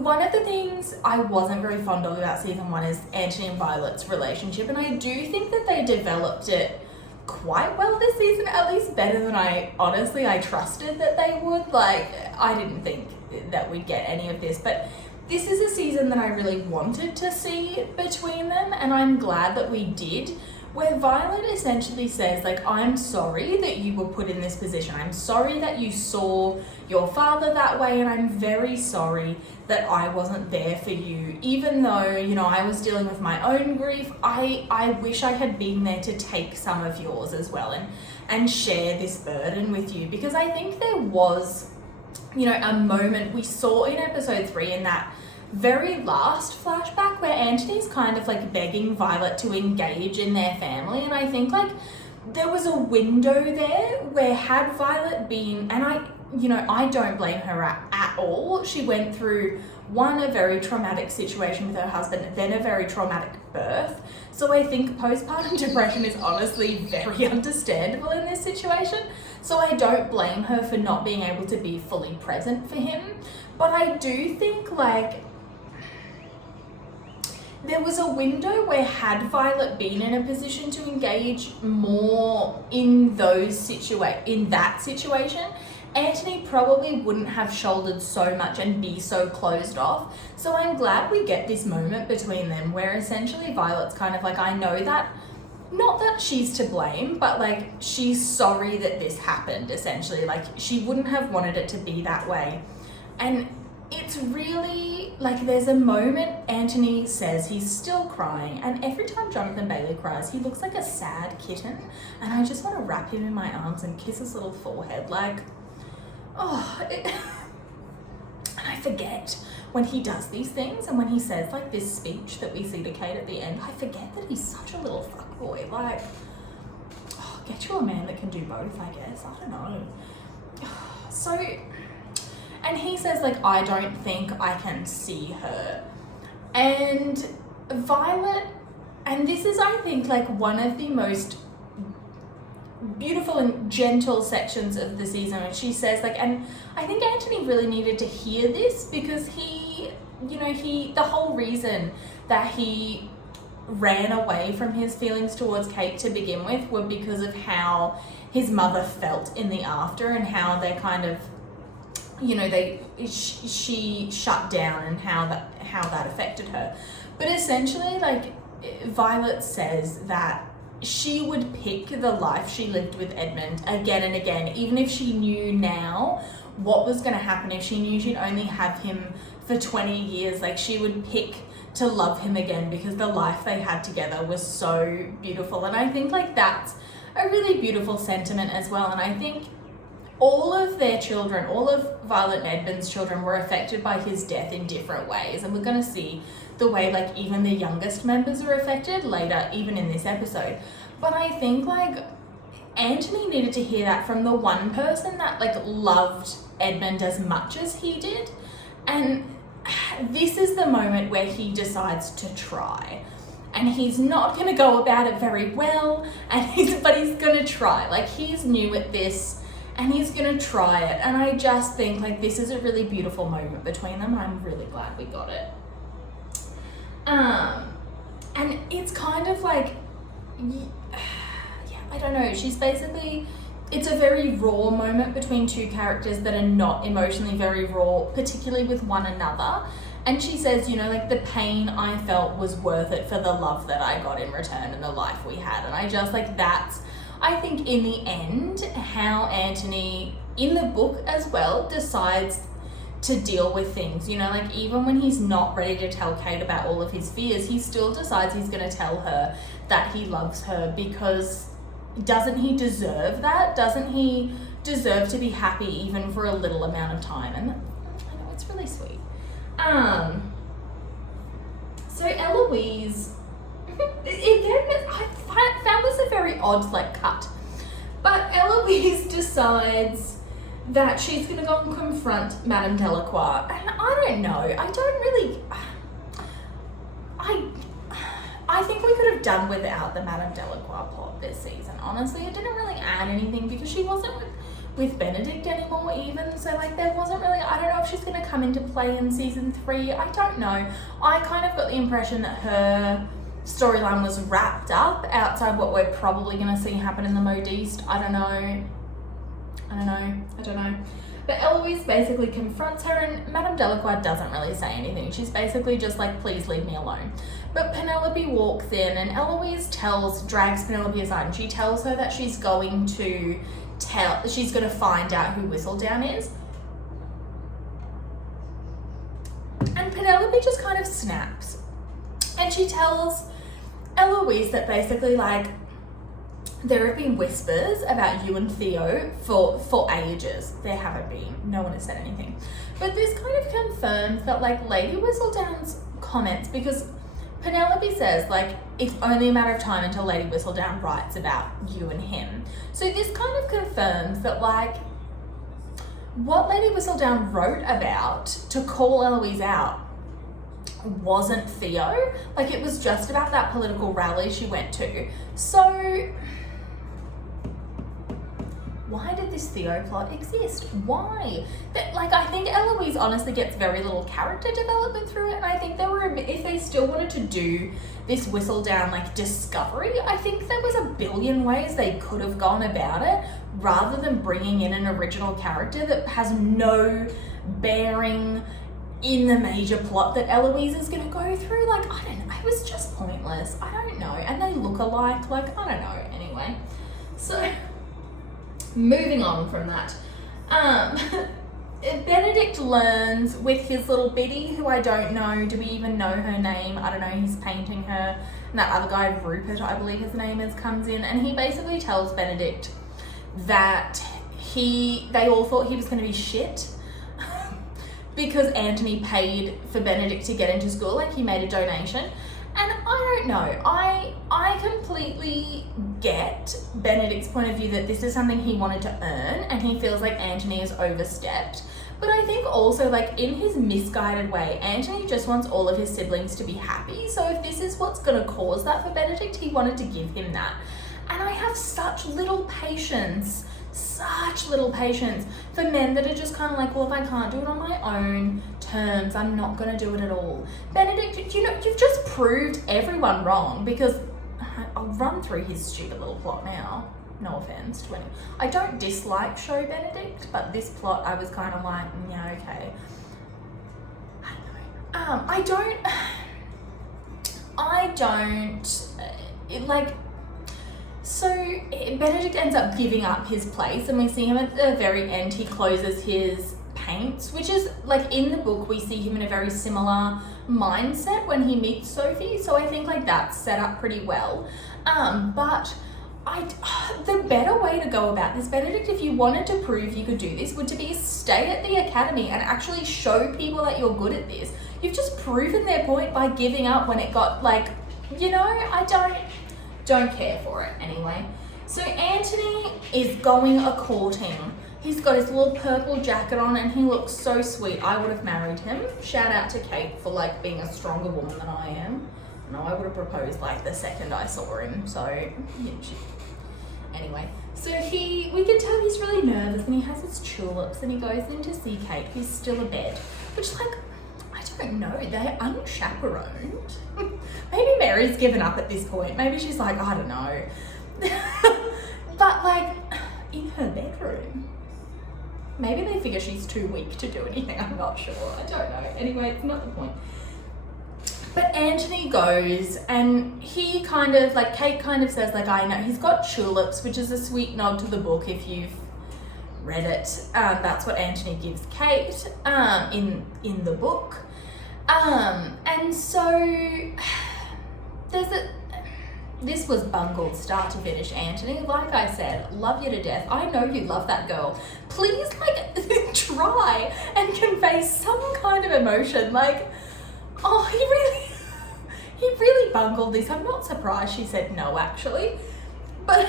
one of the things I wasn't very fond of about season 1 is Anthony and Violet's relationship, and I do think that they developed it quite well this season, at least better than I trusted that they would. Like, I didn't think that we'd get any of this, but this is a season that I really wanted to see between them, and I'm glad that we did, where Violet essentially says, like, I'm sorry that you were put in this position. I'm sorry that you saw your father that way, and I'm very sorry that I wasn't there for you. Even though, you know, I was dealing with my own grief, I wish I had been there to take some of yours as well and share this burden with you. Because I think there was, you know, a moment we saw in episode 3 in that very last flashback where Anthony's kind of like begging Violet to engage in their family, and I think like there was a window there where had Violet been, and I don't blame her at all. She went through a very traumatic situation with her husband, then a very traumatic birth. So I think postpartum depression is honestly very understandable in this situation. So I don't blame her for not being able to be fully present for him. But I do think like there was a window where had Violet been in a position to engage more in that situation, Anthony probably wouldn't have shouldered so much and be so closed off. So I'm glad we get this moment between them where essentially Violet's kind of like, I know that, not that she's to blame, but like she's sorry that this happened, essentially. Like she wouldn't have wanted it to be that way. And it's really like there's a moment Anthony says he's still crying, and every time Jonathan Bailey cries he looks like a sad kitten, and I just want to wrap him in my arms and kiss his little forehead, like, and I forget when he does these things, and when he says like this speech that we see to Kate at the end, I forget that he's such a little fuckboy. Like, get you a man that can do both, I guess. I don't know. So, and he says like, I don't think I can see her. And Violet, and this is I think like one of the most beautiful and gentle sections of the season, and she says like, and I think Anthony really needed to hear this because the whole reason that he ran away from his feelings towards Kate to begin with were because of how his mother felt in the after, and how they kind of, she shut down, and how that affected her. But essentially, like, Violet says that she would pick the life she lived with Edmund again and again, even if she knew now what was going to happen, if she knew she'd only have him for 20 years, like she would pick to love him again because the life they had together was so beautiful. And I think like that's a really beautiful sentiment as well. And I think all of their children, all of Violet and Edmund's children were affected by his death in different ways. And we're going to see the way like even the youngest members are affected later, even in this episode. But I think like Anthony needed to hear that from the one person that like loved Edmund as much as he did. And this is the moment where he decides to try. And he's not going to go about it very well, but he's going to try. Like, he's new at this, and he's going to try it. And I just think, like, this is a really beautiful moment between them, and I'm really glad we got it. And it's kind of like, I don't know, she's basically, it's a very raw moment between two characters that are not emotionally very raw, particularly with one another. And she says, like, the pain I felt was worth it for the love that I got in return and the life we had. And I just, like, that's, I think, in the end, how Anthony, in the book as well, decides to deal with things. Like, even when he's not ready to tell Kate about all of his fears, he still decides he's going to tell her that he loves her, because doesn't he deserve that? Doesn't he deserve to be happy even for a little amount of time? And I know, it's really sweet. So Eloise, again, I found this a very odd cut. But Eloise decides that she's going to go and confront Madame Delacroix. And I don't know, I think we could have done without the Madame Delacroix plot this season. Honestly, it didn't really add anything because she wasn't with Benedict anymore even. So there wasn't really, I don't know if she's going to come into play in season 3. I don't know. I kind of got the impression that her storyline was wrapped up outside what we're probably going to see happen in the Modiste. I don't know. But Eloise basically confronts her and Madame Delacroix doesn't really say anything. She's basically just please leave me alone. But Penelope walks in and Eloise drags Penelope aside and she tells her that she's going to find out who Whistledown is. And Penelope just kind of snaps. And she tells Eloise that basically there have been whispers about you and Theo for ages. There haven't been. No one has said anything. But this kind of confirms that Lady Whistledown's comments, because Penelope says it's only a matter of time until Lady Whistledown writes about you and him. So this kind of confirms that what Lady Whistledown wrote about to call Eloise out wasn't Theo. It was just about that political rally she went to. So why did this Theo plot exist? Why? I think Eloise honestly gets very little character development through it, and I think if they still wanted to do this Whistledown discovery, I think there was a billion ways they could have gone about it, rather than bringing in an original character that has no bearing in the major plot that Eloise is going to go through. I don't know, it was just pointless. I don't know, and they look alike. I don't know. Anyway, so moving on from that, Benedict learns with his little biddy, who I don't know, do we even know her name? I don't know, he's painting her, and that other guy, Rupert, I believe his name is, comes in, and he basically tells Benedict that they all thought he was going to be shit because Anthony paid for Benedict to get into school, he made a donation. And I don't know, I completely get Benedict's point of view that this is something he wanted to earn and he feels like Anthony has overstepped. But I think also in his misguided way, Anthony just wants all of his siblings to be happy. So if this is what's going to cause that for Benedict, he wanted to give him that. And I have such little patience for men that are just kind of well, if I can't do it on my own terms, I'm not going to do it at all. Benedict, you've just proved everyone wrong, because I'll run through his stupid little plot now. No offense to any. I don't dislike show Benedict, but this plot I was kind of yeah, okay. I don't So Benedict ends up giving up his place, and we see him at the very end. He closes his paints, which is in the book we see him in a very similar mindset when he meets Sophie. So I think that's set up pretty well. But the better way to go about this, Benedict, if you wanted to prove you could do this, would to be stay at the academy and actually show people that you're good at this. You've just proven their point by giving up when it got I don't care for it anyway. So Anthony is going a-courting. He's got his little purple jacket on and he looks so sweet. I would have married him. Shout out to Kate for being a stronger woman than I am. No, I would have proposed the second I saw him. So anyway, so we can tell he's really nervous and he has his tulips and he goes in to see Kate, who's still abed, which I don't know, they're unchaperoned. Maybe Mary's given up at this point. Maybe she's I don't know. But in her bedroom. Maybe they figure she's too weak to do anything. I'm not sure. I don't know. Anyway, it's not the point. But Anthony goes and he kind of, Kate kind of says, I know he's got tulips, which is a sweet nod to the book if you've read it. That's what Anthony gives Kate in the book. And so this was bungled start to finish, Anthony. Like I said, love you to death. I know you love that girl. Please, try and convey some kind of emotion. He really bungled this. I'm not surprised she said no, actually. But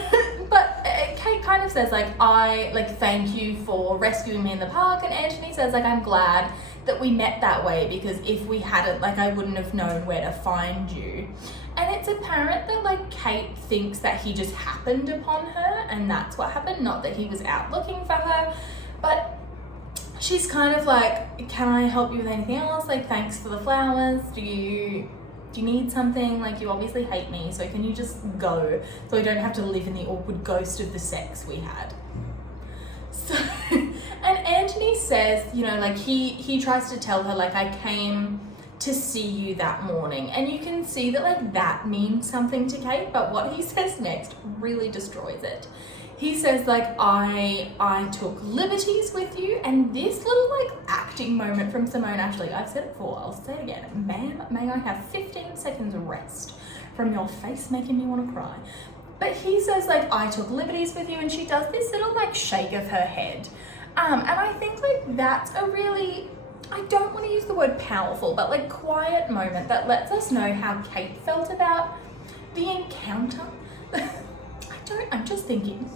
Kate kind of says, like, thank you for rescuing me in the park. And Anthony says, like, I'm glad that we met that way, because if we hadn't, like, I wouldn't have known where to find you. And it's apparent that, like, Kate thinks that he just happened upon her and that's what happened, not that he was out looking for her. But she's kind of like, can I help you with anything else? Like, thanks for the flowers. Do you need something? Like, you obviously hate me, so can you just go so I don't have to live in the awkward ghost of the sex we had? So, and Anthony says, you know, like, he tries to tell her, like, I came to see you that morning. And you can see that, like, that means something to Kate, but what he says next really destroys it. He says, like, I took liberties with you. And this little, like, acting moment from Simone Ashley, I've said it before, I'll say it again. Ma'am, may I have 15 seconds rest from your face making me want to cry? But he says, like, I took liberties with you, and she does this little, like, shake of her head. And I think, like, that's a really, I don't want to use the word powerful, but, like, quiet moment that lets us know how Kate felt about the encounter. I'm just thinking.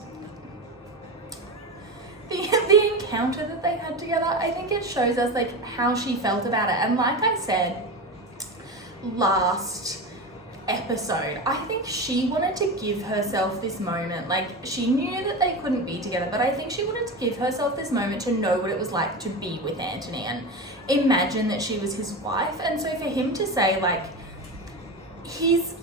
The encounter that they had together, I think it shows us, like, how she felt about it. And like I said last episode, I think she wanted to give herself this moment. Like, she knew that they couldn't be together, but I think she wanted to give herself this moment to know what it was like to be with Anthony and imagine that she was his wife. And so for him to say, like, he's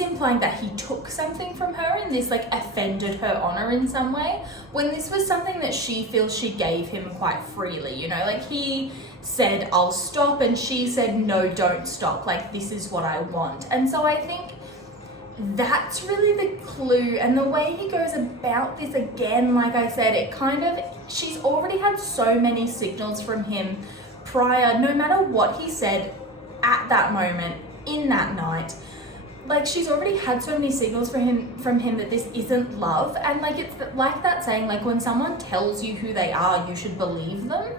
implying that he took something from her and this, like, offended her honor in some way, when this was something that she feels she gave him quite freely, you know? Like, he said, I'll stop, and she said, no, don't stop, like, this is what I want. And so I think that's really the clue. And the way he goes about this, again, like I said, it kind of, she's already had so many signals from him prior, no matter what he said at that moment, in that night. Like, she's already had so many signals from him that this isn't love. And, like, it's like that saying, like, when someone tells you who they are, you should believe them.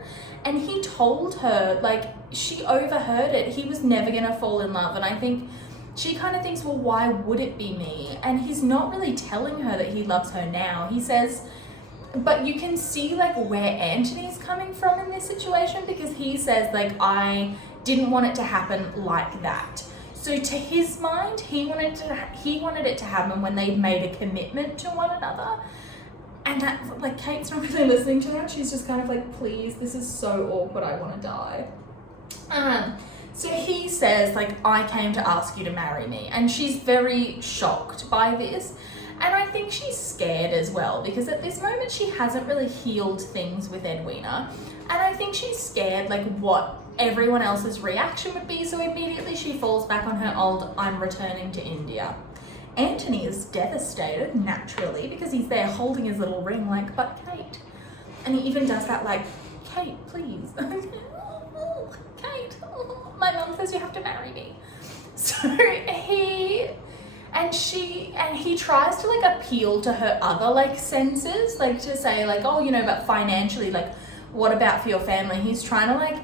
And he told her, like, she overheard it, he was never gonna fall in love. And I think she kind of thinks, well, why would it be me? And he's not really telling her that he loves her now. He says, but you can see, like, where Anthony's coming from in this situation, because he says, like, I didn't want it to happen like that. So to his mind, he wanted it to happen when they'd made a commitment to one another. And that, like, Kate's not really listening to that. She's just kind of like, please, this is so awkward, I want to die. So he says, like, I came to ask you to marry me. And she's very shocked by this. And I think she's scared as well, because at this moment she hasn't really healed things with Edwina. And I think she's scared, like, what everyone else's reaction would be. So immediately she falls back on her old, I'm returning to India. Anthony is devastated, naturally, because he's there holding his little ring, like, but Kate. And he even does that, like, Kate, please. Kate, my mum says you have to marry me. So he tries to, like, appeal to her other, like, senses, like, to say, like, oh, you know, but financially, like, what about for your family? He's trying to, like,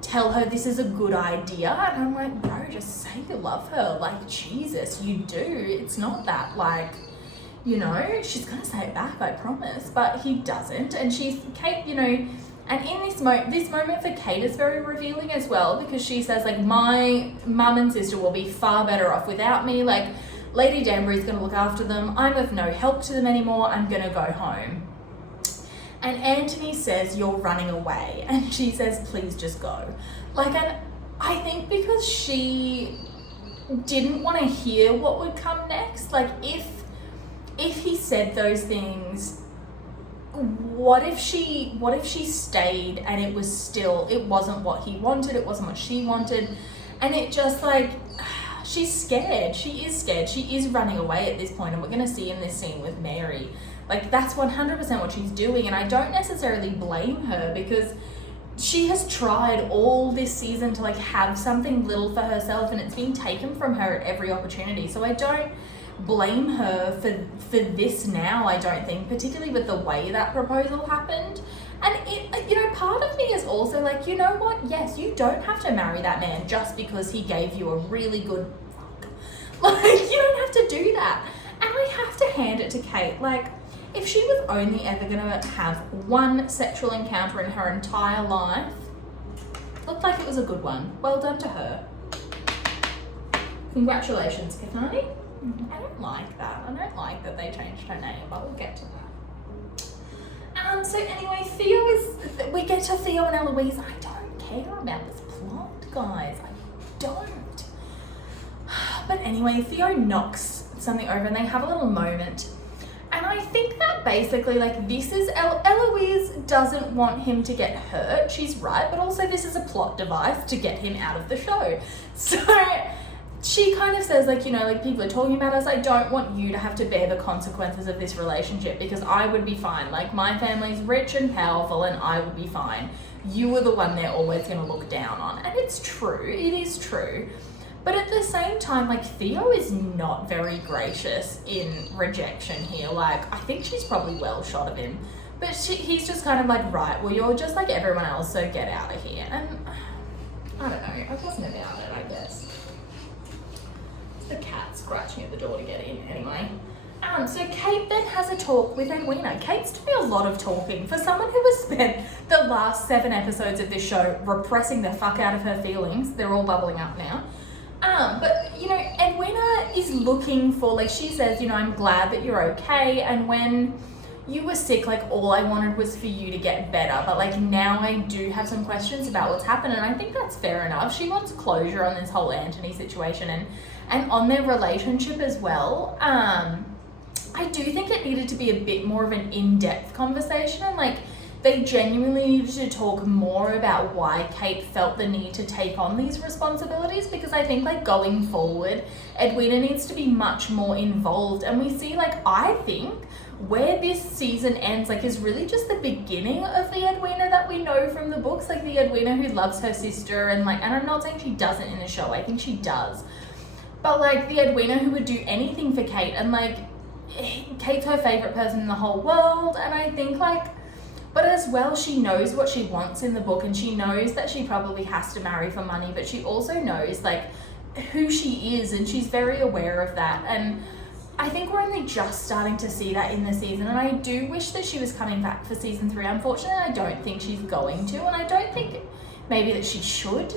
tell her this is a good idea. And I'm like, bro, just say you love her. Like, Jesus, you do. It's not that, like, you know, she's gonna say it back, I promise. But he doesn't. And Kate, you know, and in this moment for Kate is very revealing as well, because she says, like, my mum and sister will be far better off without me. Like, Lady Danbury's gonna look after them. I'm of no help to them anymore. I'm gonna go home. And Anthony says, you're running away. And she says, please just go. Like, and I think because she didn't want to hear what would come next, like, if he said those things, what if she stayed and it wasn't what he wanted, it wasn't what she wanted, and it just, like, she's scared. She is scared. She is running away at this point, and we're going to see in this scene with Mary. Like, that's 100% what she's doing, and I don't necessarily blame her, because she has tried all this season to, like, have something little for herself, and it's been taken from her at every opportunity. So I don't blame her for this now, I don't think, particularly with the way that proposal happened. And it, you know, part of me is also like, you know what? Yes, you don't have to marry that man just because he gave you a really good fuck. Like, you don't have to do that. And I have to hand it to Kate. Like, if she was only ever gonna have one sexual encounter in her entire life, looked like it was a good one. Well done to her. Congratulations, Kathani. I don't like that. I don't like that they changed her name, but we'll get to that. So anyway, we get to Theo and Eloise. I don't care about this plot, guys. I don't. But anyway, Theo knocks something over and they have a little moment. And I think that basically, like, this is, Eloise doesn't want him to get hurt. She's right, but also this is a plot device to get him out of the show. So she kind of says, like, you know, like, people are talking about us. I don't want you to have to bear the consequences of this relationship because I would be fine. Like, my family's rich and powerful and I would be fine. You are the one they're always going to look down on. And it's true. It is true. But at the same time, like, Theo is not very gracious in rejection here. Like, I think she's probably well shot of him. But he's just kind of like, right, well, you're just like everyone else, so get out of here. And I don't know, I wasn't about it, I guess. It's the cat scratching at the door to get in, anyway. So Kate then has a talk with Edwina. Kate's doing a lot of talking. For someone who has spent the last 7 episodes of this show repressing the fuck out of her feelings, they're all bubbling up now. But, you know, Edwina is looking for, like, she says, you know, I'm glad that you're okay, and when you were sick, like, all I wanted was for you to get better, but, like, now I do have some questions about what's happened, and I think that's fair enough. She wants closure on this whole Anthony situation and on their relationship as well. I do think it needed to be a bit more of an in-depth conversation, and, like, they genuinely needed to talk more about why Kate felt the need to take on these responsibilities, because I think, like, going forward, Edwina needs to be much more involved. And we see, like, I think where this season ends, like, is really just the beginning of the Edwina that we know from the books, like the Edwina who loves her sister and, like, and I'm not saying she doesn't in the show, I think she does. But, like, the Edwina who would do anything for Kate, and, like, Kate's her favorite person in the whole world, and I think, like, but as well, she knows what she wants in the book, and she knows that she probably has to marry for money, but she also knows, like, who she is, and she's very aware of that. And I think we're only just starting to see that in the season, and I do wish that she was coming back for season 3. Unfortunately, I don't think she's going to, and I don't think maybe that she should,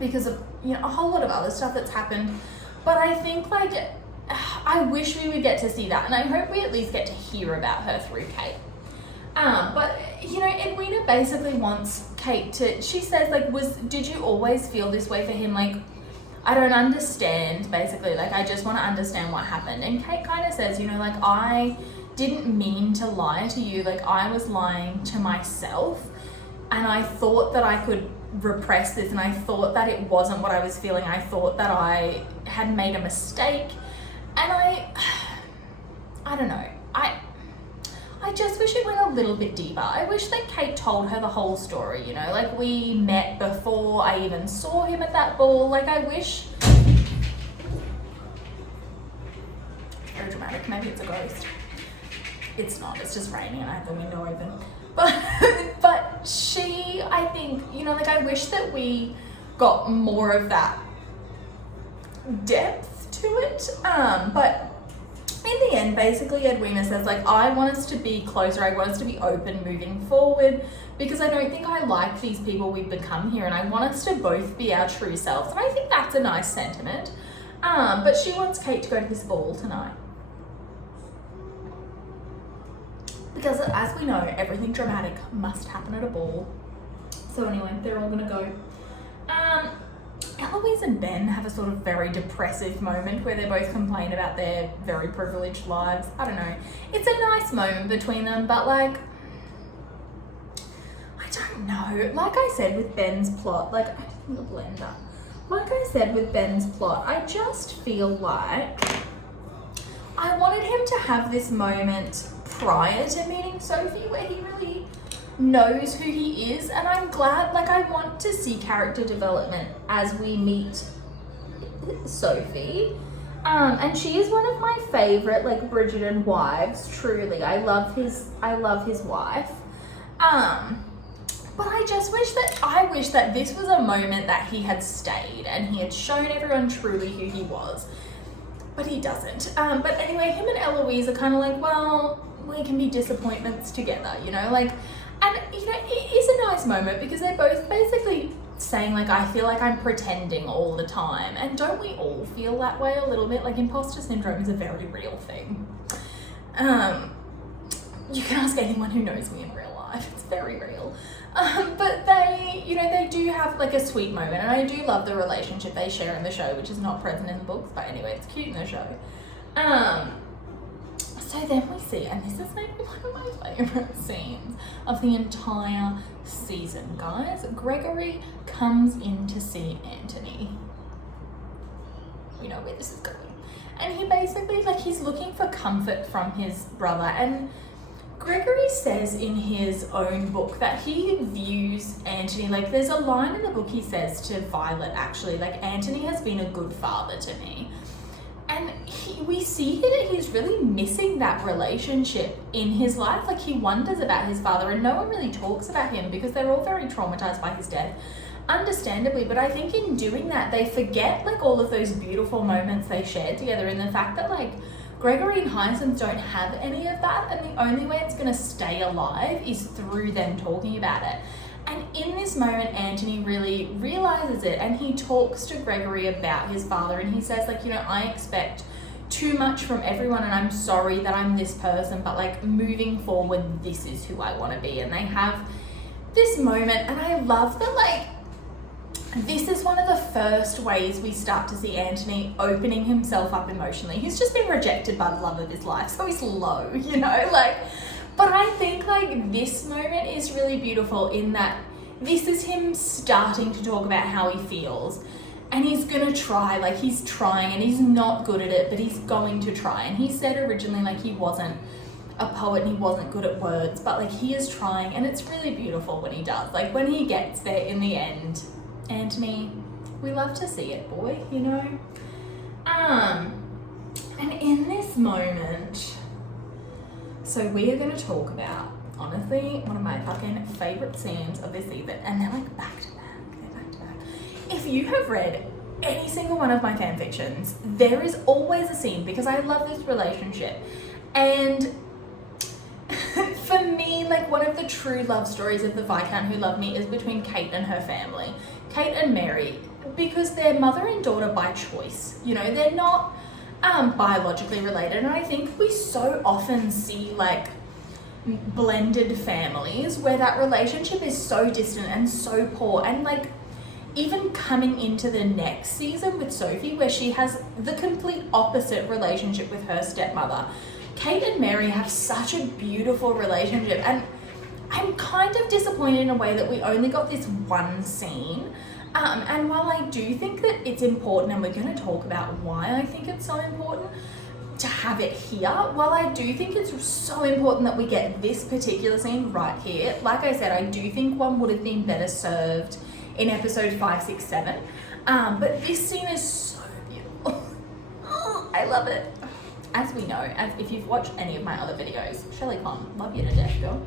because of, you know, a whole lot of other stuff that's happened. But I think, like, I wish we would get to see that, and I hope we at least get to hear about her through Kate. But, you know, Edwina basically wants Kate to, she says, like, did you always feel this way for him? Like, I don't understand, basically. Like, I just want to understand what happened. And Kate kind of says, you know, like, I didn't mean to lie to you. Like, I was lying to myself, and I thought that I could repress this, and I thought that it wasn't what I was feeling. I thought that I had made a mistake. And I don't know, I just wish it went a little bit deeper. I wish that Kate told her the whole story, you know, like, we met before I even saw him at that ball. Like, I wish, very dramatic, maybe it's a ghost. It's not, it's just raining and I have the window open. But she, I think, you know, like, I wish that we got more of that depth to it, but in the end, basically, Edwina says, like, I want us to be closer, I want us to be open moving forward, because I don't think I like these people we've become here, and I want us to both be our true selves. And I think that's a nice sentiment. But she wants Kate to go to this ball tonight, because as we know, everything dramatic must happen at a ball. So anyway, they're all gonna go. Eloise and Ben have a sort of very depressive moment where they both complain about their very privileged lives. I don't know. It's a nice moment between them, but, like, I don't know. Like I said with Ben's plot, like, I didn't the blender. Like I said with Ben's plot, I just feel like I wanted him to have this moment prior to meeting Sophie where he really knows who he is, and I'm glad, like, I want to see character development as we meet Sophie, and she is one of my favorite, like, Bridgerton wives, truly. I love his wife, but I I wish that this was a moment that he had stayed and he had shown everyone truly who he was. But he doesn't. But anyway, him and Eloise are kind of like, well, we can be disappointments together, you know, like, and you know, it is a nice moment because they're both basically saying like, I feel like I'm pretending all the time. And don't we all feel that way a little bit? Like, imposter syndrome is a very real thing. You can ask anyone who knows me in real life, it's very real. But they, you know, they do have like a sweet moment, and I do love the relationship they share in the show, which is not present in the books, but anyway, it's cute in the show. So then we see, and this is maybe one of my favorite scenes of the entire season, guys. Gregory comes in to see Anthony. We know where this is going. And he basically, like, he's looking for comfort from his brother, and Gregory says in his own book that he views Anthony, like, there's a line in the book he says to Violet, actually, like, Anthony has been a good father to me. And we see here that he's really missing that relationship in his life. Like, he wonders about his father, and no one really talks about him because they're all very traumatized by his death, understandably. But I think in doing that, they forget, like, all of those beautiful moments they shared together, and the fact that, like, Gregory and Hyacinth don't have any of that, and the only way it's going to stay alive is through them talking about it. And in this moment, Anthony really realizes it, and he talks to Gregory about his father, and he says, like, you know, I expect too much from everyone, and I'm sorry that I'm this person, but, like, moving forward, this is who I want to be. And they have this moment, and I love that, like, this is one of the first ways we start to see Anthony opening himself up emotionally. He's just been rejected by the love of his life, so he's low, you know, like, but I think, like, this moment is really beautiful in that this is him starting to talk about how he feels, and he's gonna try, like, he's trying, and he's not good at it, but he's going to try. And he said originally, like, he wasn't a poet and he wasn't good at words, but, like, he is trying, and it's really beautiful when he does. Like, when he gets there in the end, Anthony, we love to see it, boy, you know? And in this moment, so we are going to talk about, honestly, one of my fucking favorite scenes of this season, and they're like back to back. If you have read any single one of my fan fictions, there is always a scene, because I love this relationship, and for me, like, one of the true love stories of the Viscount Who Loved Me is between Kate and her family, Kate and Mary, because they're mother and daughter by choice. You know, they're not biologically related, and I think we so often see, like, blended families where that relationship is so distant and so poor. And, like, even coming into the next season with Sophie, where she has the complete opposite relationship with her stepmother, Kate and Mary have such a beautiful relationship, and I'm kind of disappointed in a way that we only got this one scene. And while I do think that it's important, and we're going to talk about why I think it's so important to have it here, while I do think it's so important that we get this particular scene right here, like I said, I do think one would have been better served in episode 5, 6, 7. But this scene is so beautiful. I love it. As we know, as if you've watched any of my other videos, Shelley Pond, love you to death, girl.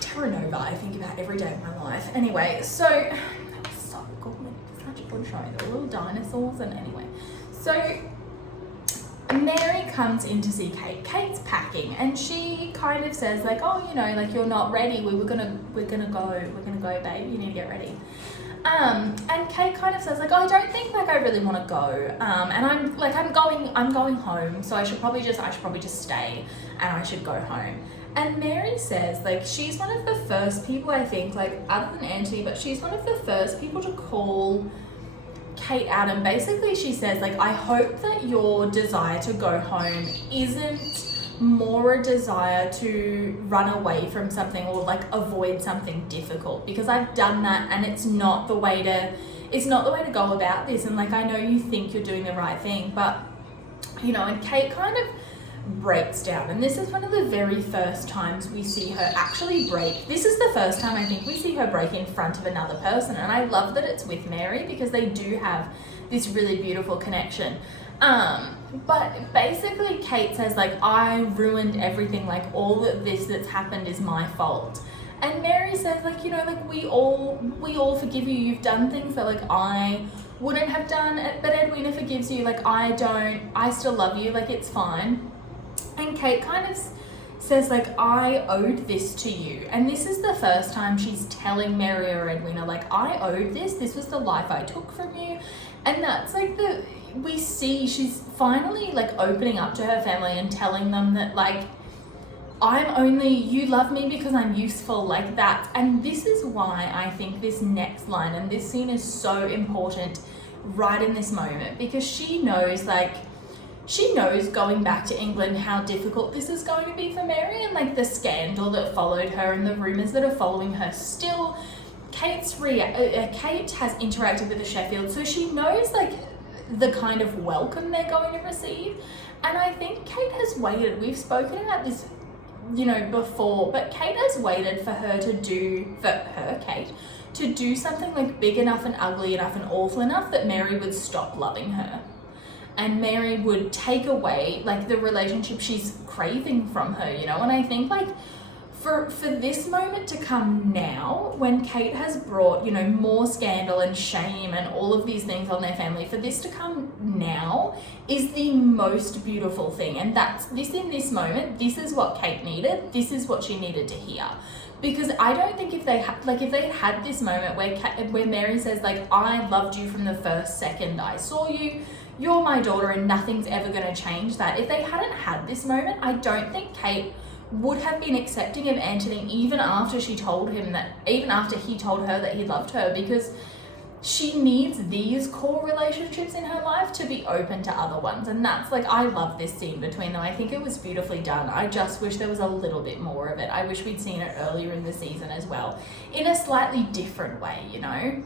Terra Nova, I think about every day of my life. Anyway, so that was so good, such a good show. There were little dinosaurs, and anyway, so Mary comes in to see Kate. Kate's packing, and she kind of says, like, oh, you know, like, you're not ready. We're gonna go, babe. You need to get ready. And Kate kind of says, like, oh, I don't think, like, I really want to go. And I'm going home, so I should probably just stay, and I should go home. And Mary says, like, she's one of the first people, I think, like, other than Auntie, but she's one of the first people to call Kate out. And basically she says, like, I hope that your desire to go home isn't more a desire to run away from something or, like, avoid something difficult, because I've done that, and it's not the way to go about this. And, like, I know you think you're doing the right thing, but, you know, and Kate kind of breaks down, and this is one of the very first times we see her actually break. This is the first time I think we see her break in front of another person, and I love that it's with Mary, because they do have this really beautiful connection. But basically Kate says, like, I ruined everything, like, all of this that's happened is my fault. And Mary says, like, you know, like, we all forgive you. You've done things that, like, I wouldn't have done, but Edwina forgives you. Like, I still love you. Like, it's fine. And Kate kind of says, like, I owed this to you. And this is the first time she's telling Mary or Edwina, like, I owed this. This was the life I took from you. And that's, like, we see she's finally, like, opening up to her family and telling them that, like, you love me because I'm useful, like that. And this is why I think this next line and this scene is so important right in this moment, because she knows going back to England how difficult this is going to be for Mary, and like the scandal that followed her and the rumours that are following her still. Kate has interacted with the Sheffield, so she knows like the kind of welcome they're going to receive. And I think Kate has waited. We've spoken about this, you know, before, but Kate has waited for Kate to do something like big enough and ugly enough and awful enough that Mary would stop loving her. And Mary would take away like the relationship she's craving from her, you know. And I think like for this moment to come now, when Kate has brought, you know, more scandal and shame and all of these things on their family, for this to come now is the most beautiful thing. And in this moment, this is what Kate needed. This is what she needed to hear. Because I don't think if they had this moment where Mary says like, I loved you from the first second I saw you, you're my daughter and nothing's ever going to change that. If they hadn't had this moment, I don't think Kate would have been accepting of Anthony even after he told her that he loved her, because she needs these core relationships in her life to be open to other ones. And that's like, I love this scene between them. I think it was beautifully done. I just wish there was a little bit more of it. I wish we'd seen it earlier in the season as well, in a slightly different way, you know.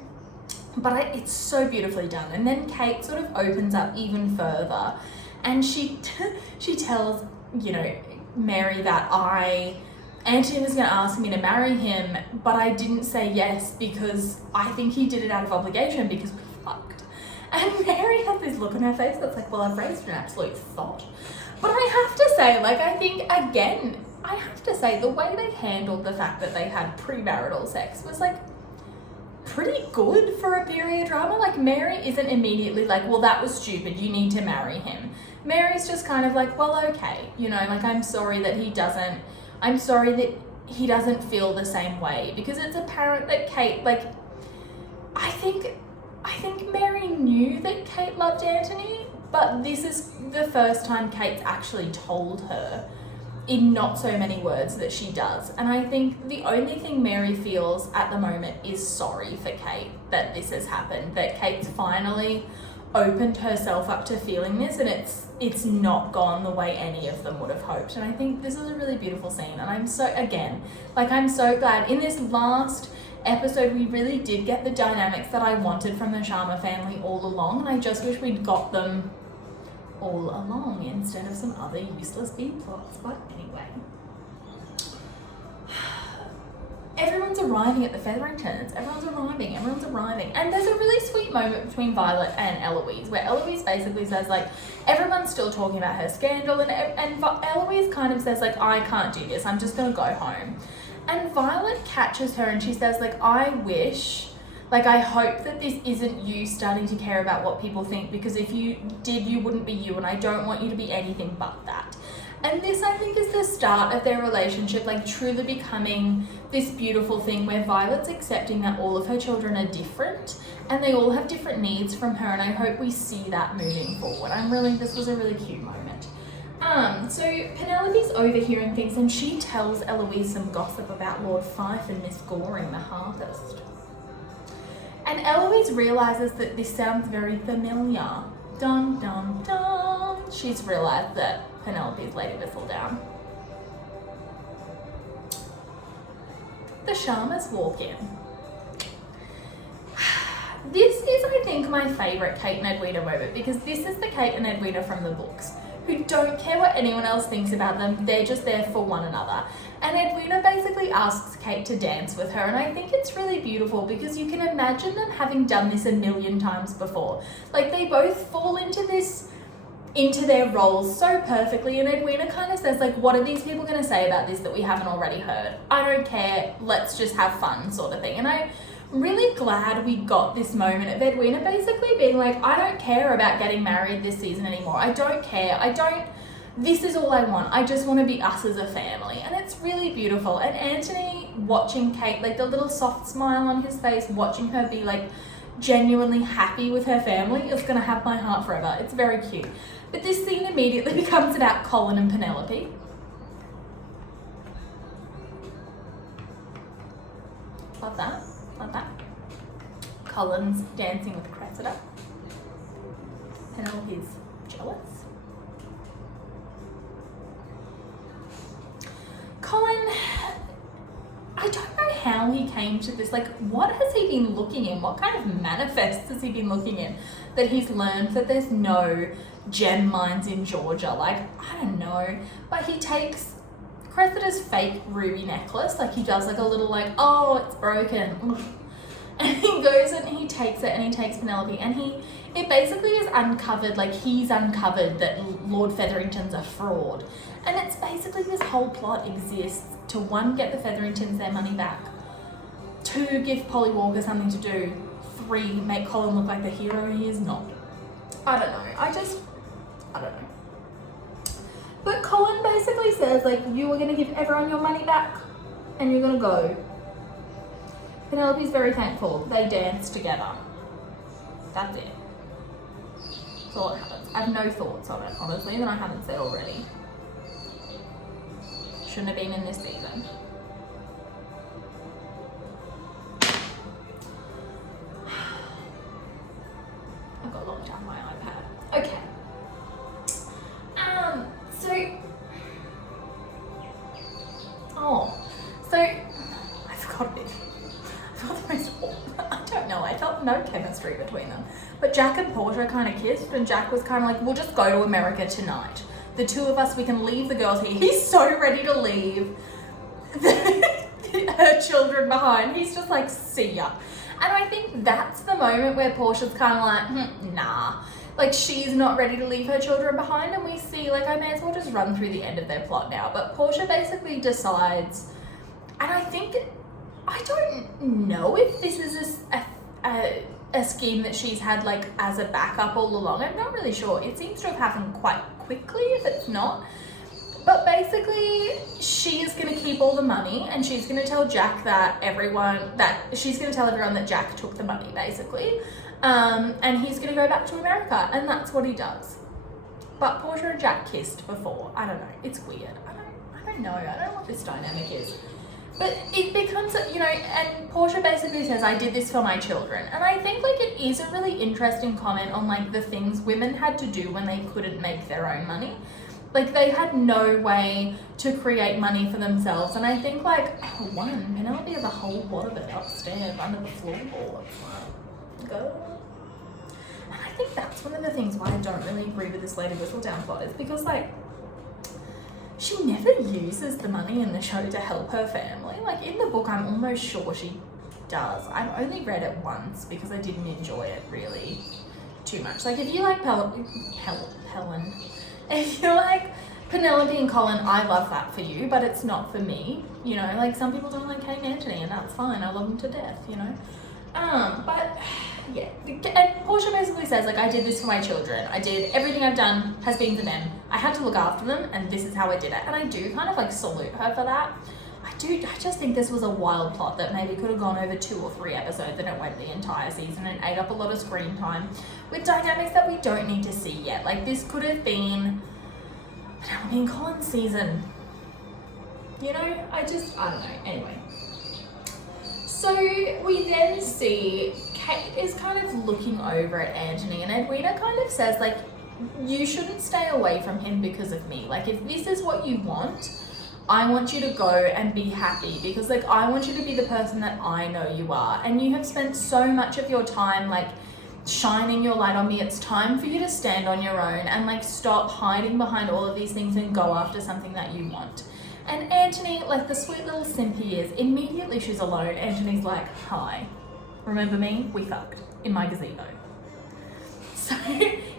But it's so beautifully done. And then Kate sort of opens up even further, and she tells, you know, Mary that Anthony was going to ask me to marry him, but I didn't say yes because I think he did it out of obligation because we fucked. And Mary had this look on her face that's like, well, I've raised an absolute thought. But I have to say, like, I think, again, the way they handled the fact that they had premarital sex was, like, pretty good for a period drama. Like, Mary isn't immediately like, well, that was stupid, you need to marry him. Mary's just kind of like, well, okay, you know, like, I'm sorry that he doesn't feel the same way, because it's apparent that Kate, like, I think Mary knew that Kate loved Anthony, but this is the first time Kate's actually told her in not so many words that she does. And I think the only thing Mary feels at the moment is sorry for Kate that this has happened, that Kate's finally opened herself up to feeling this, and it's not gone the way any of them would have hoped. And I think this is a really beautiful scene, and I'm so glad in this last episode we really did get the dynamics that I wanted from the Sharma family all along, and I just wish we'd got them all along instead of some other useless B-plots. But anyway, everyone's arriving at the Featheringtons. Everyone's arriving. And there's a really sweet moment between Violet and Eloise, where Eloise basically says, like, everyone's still talking about her scandal, and Eloise kind of says, like, I can't do this, I'm just going to go home. And Violet catches her and she says, like, I hope that this isn't you starting to care about what people think, because if you did, you wouldn't be you, and I don't want you to be anything but that. And this, I think, is the start of their relationship, like, truly becoming this beautiful thing where Violet's accepting that all of her children are different and they all have different needs from her, and I hope we see that moving forward. This was a really cute moment. So Penelope's overhearing things, and she tells Eloise some gossip about Lord Fife and Miss Goring, the harpist. And Eloise realises that this sounds very familiar. Dum, dum, dum. She's realised that Penelope's Lady Whistledown. The Sharmas walk in. This is, I think, my favourite Kate and Edwina moment, because this is the Kate and Edwina from the books, who don't care what anyone else thinks about them, they're just there for one another. And Edwina basically asks Kate to dance with her, and I think it's really beautiful because you can imagine them having done this a million times before. Like, they both fall into this into their roles so perfectly, and Edwina kind of says like, what are these people going to say about this that we haven't already heard? I don't care, let's just have fun, sort of thing. And I'm really glad we got this moment of Edwina basically being like, I don't care about getting married this season anymore. I don't care. This is all I want. I just want to be us as a family. And it's really beautiful. And Anthony watching Kate, like the little soft smile on his face, watching her be like genuinely happy with her family is going to have my heart forever. It's very cute. But this scene immediately becomes about Colin and Penelope. Love that. Love that. Colin's dancing with Cressida. Penelope's jealous. Colin, I don't know how he came to this. Like, what has he been looking in? What kind of manifests has he been looking in that he's learned that there's no gem mines in Georgia? Like, I don't know. But he takes Cressida's fake ruby necklace, like he does like a little like, oh, it's broken. And he goes and he takes it and he takes Penelope and it basically is uncovered, like he's uncovered that Lord Featherington's a fraud. And it's basically this whole plot exists to 1, get the Featheringtons their money back, 2, give Polly Walker something to do, 3, make Colin look like the hero he is not. I don't know. I don't know. But Colin basically says like, you are going to give everyone your money back and you're going to go. Penelope's very thankful. They dance together. That's it. That's all that happens. I have no thoughts on it, honestly, that I haven't said already. Shouldn't have been in this season. I've got locked down my iPad. Okay. So I forgot a bit. I felt the most I don't know, I felt no chemistry between them. But Jack and Portia kind of kissed, and Jack was kind of like, we'll just go to America tonight. The 2 of us, we can leave the girls here. He's so ready to leave her children behind. He's just like, see ya. And I think that's the moment where Portia's kind of like, nah. Like, she's not ready to leave her children behind, and we see, like, I may as well just run through the end of their plot now. But Portia basically decides, and I think, I don't know if this is a scheme that she's had, like, as a backup all along. I'm not really sure. It seems to have happened quite quickly, if it's not. But basically, she is going to keep all the money, and she's going to tell Jack that she's going to tell everyone that Jack took the money, basically. And he's going to go back to America, and that's what he does. But Portia and Jack kissed before. I don't know. It's weird. I don't know. I don't know what this dynamic is. But it becomes, you know, and Portia basically says, I did this for my children. And I think, like, it is a really interesting comment on, like, the things women had to do when they couldn't make their own money. Like, they had no way to create money for themselves. And I think, like, Penelope has a whole lot of it upstairs under the floorboard. Go. And I think that's one of the things why I don't really agree with this Lady Whistledown plot, is because, like, she never uses the money in the show to help her family. Like, in the book, I'm almost sure she does. I've only read it once because I didn't enjoy it really too much. Like, if you like Helen, if you like Penelope and Colin, I love that for you, but it's not for me. You know, like, some people don't like Kate and Anthony, and that's fine. I love them to death, you know. But yeah, and Portia basically says, like, I did this for my children. I did everything I've done has been for them. I had to look after them, and this is how I did it. And I do kind of, like, salute her for that. I just think this was a wild plot that maybe could have gone over 2 or 3 episodes, and it went the entire season and ate up a lot of screen time with dynamics that we don't need to see yet. Like, this could have been Penelope and Colin's season. You know, I don't know. Anyway. So we then see Kate is kind of looking over at Anthony, and Edwina kind of says, like, you shouldn't stay away from him because of me. Like, if this is what you want, I want you to go and be happy, because, like, I want you to be the person that I know you are. And you have spent so much of your time, like, shining your light on me. It's time for you to stand on your own and, like, stop hiding behind all of these things and go after something that you want. And Anthony, like the sweet little simp he is, immediately she's alone. Anthony's like, hi, remember me? We fucked in my gazebo. So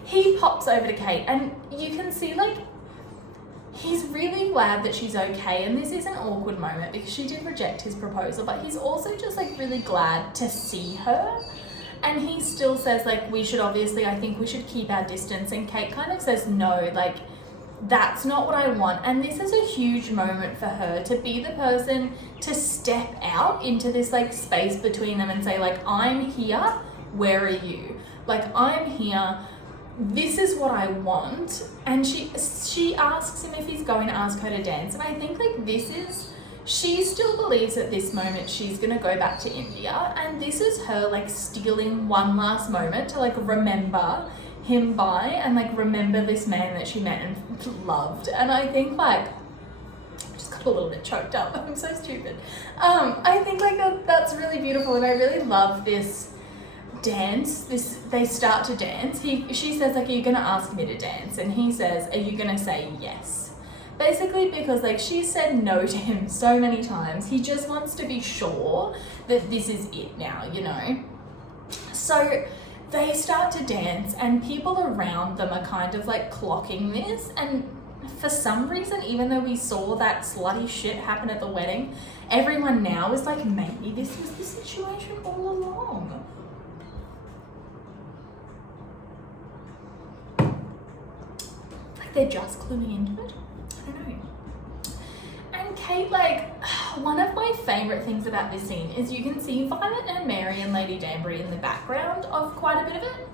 he pops over to Kate, and you can see like he's really glad that she's okay, and this is an awkward moment because she did reject his proposal, but he's also just like really glad to see her. And he still says like, I think we should keep our distance, and Kate kind of says no, like that's not what I want. And this is a huge moment for her to be the person to step out into this like space between them and say like, I'm here, where are you? Like, I'm here, this is what I want. And she asks him if he's going to ask her to dance, and I think like she still believes at this moment she's gonna go back to India, and this is her like stealing one last moment to like remember him by, and like remember this man that she met and loved. And I think like, I just got a little bit choked up, I'm so stupid. I think like that's really beautiful, and I really love this dance. They start to dance. She says like, are you gonna ask me to dance? And he says, are you gonna say yes? Basically because like she said no to him so many times, he just wants to be sure that this is it now, you know? So they start to dance, and people around them are kind of like clocking this, and for some reason, even though we saw that slutty shit happen at the wedding, everyone now is like, maybe this was the situation all along. Like they're just cluing into it. I don't know. And Kate, like, one of my favourite things about this scene is you can see Violet and Mary and Lady Danbury in the background of quite a bit of it.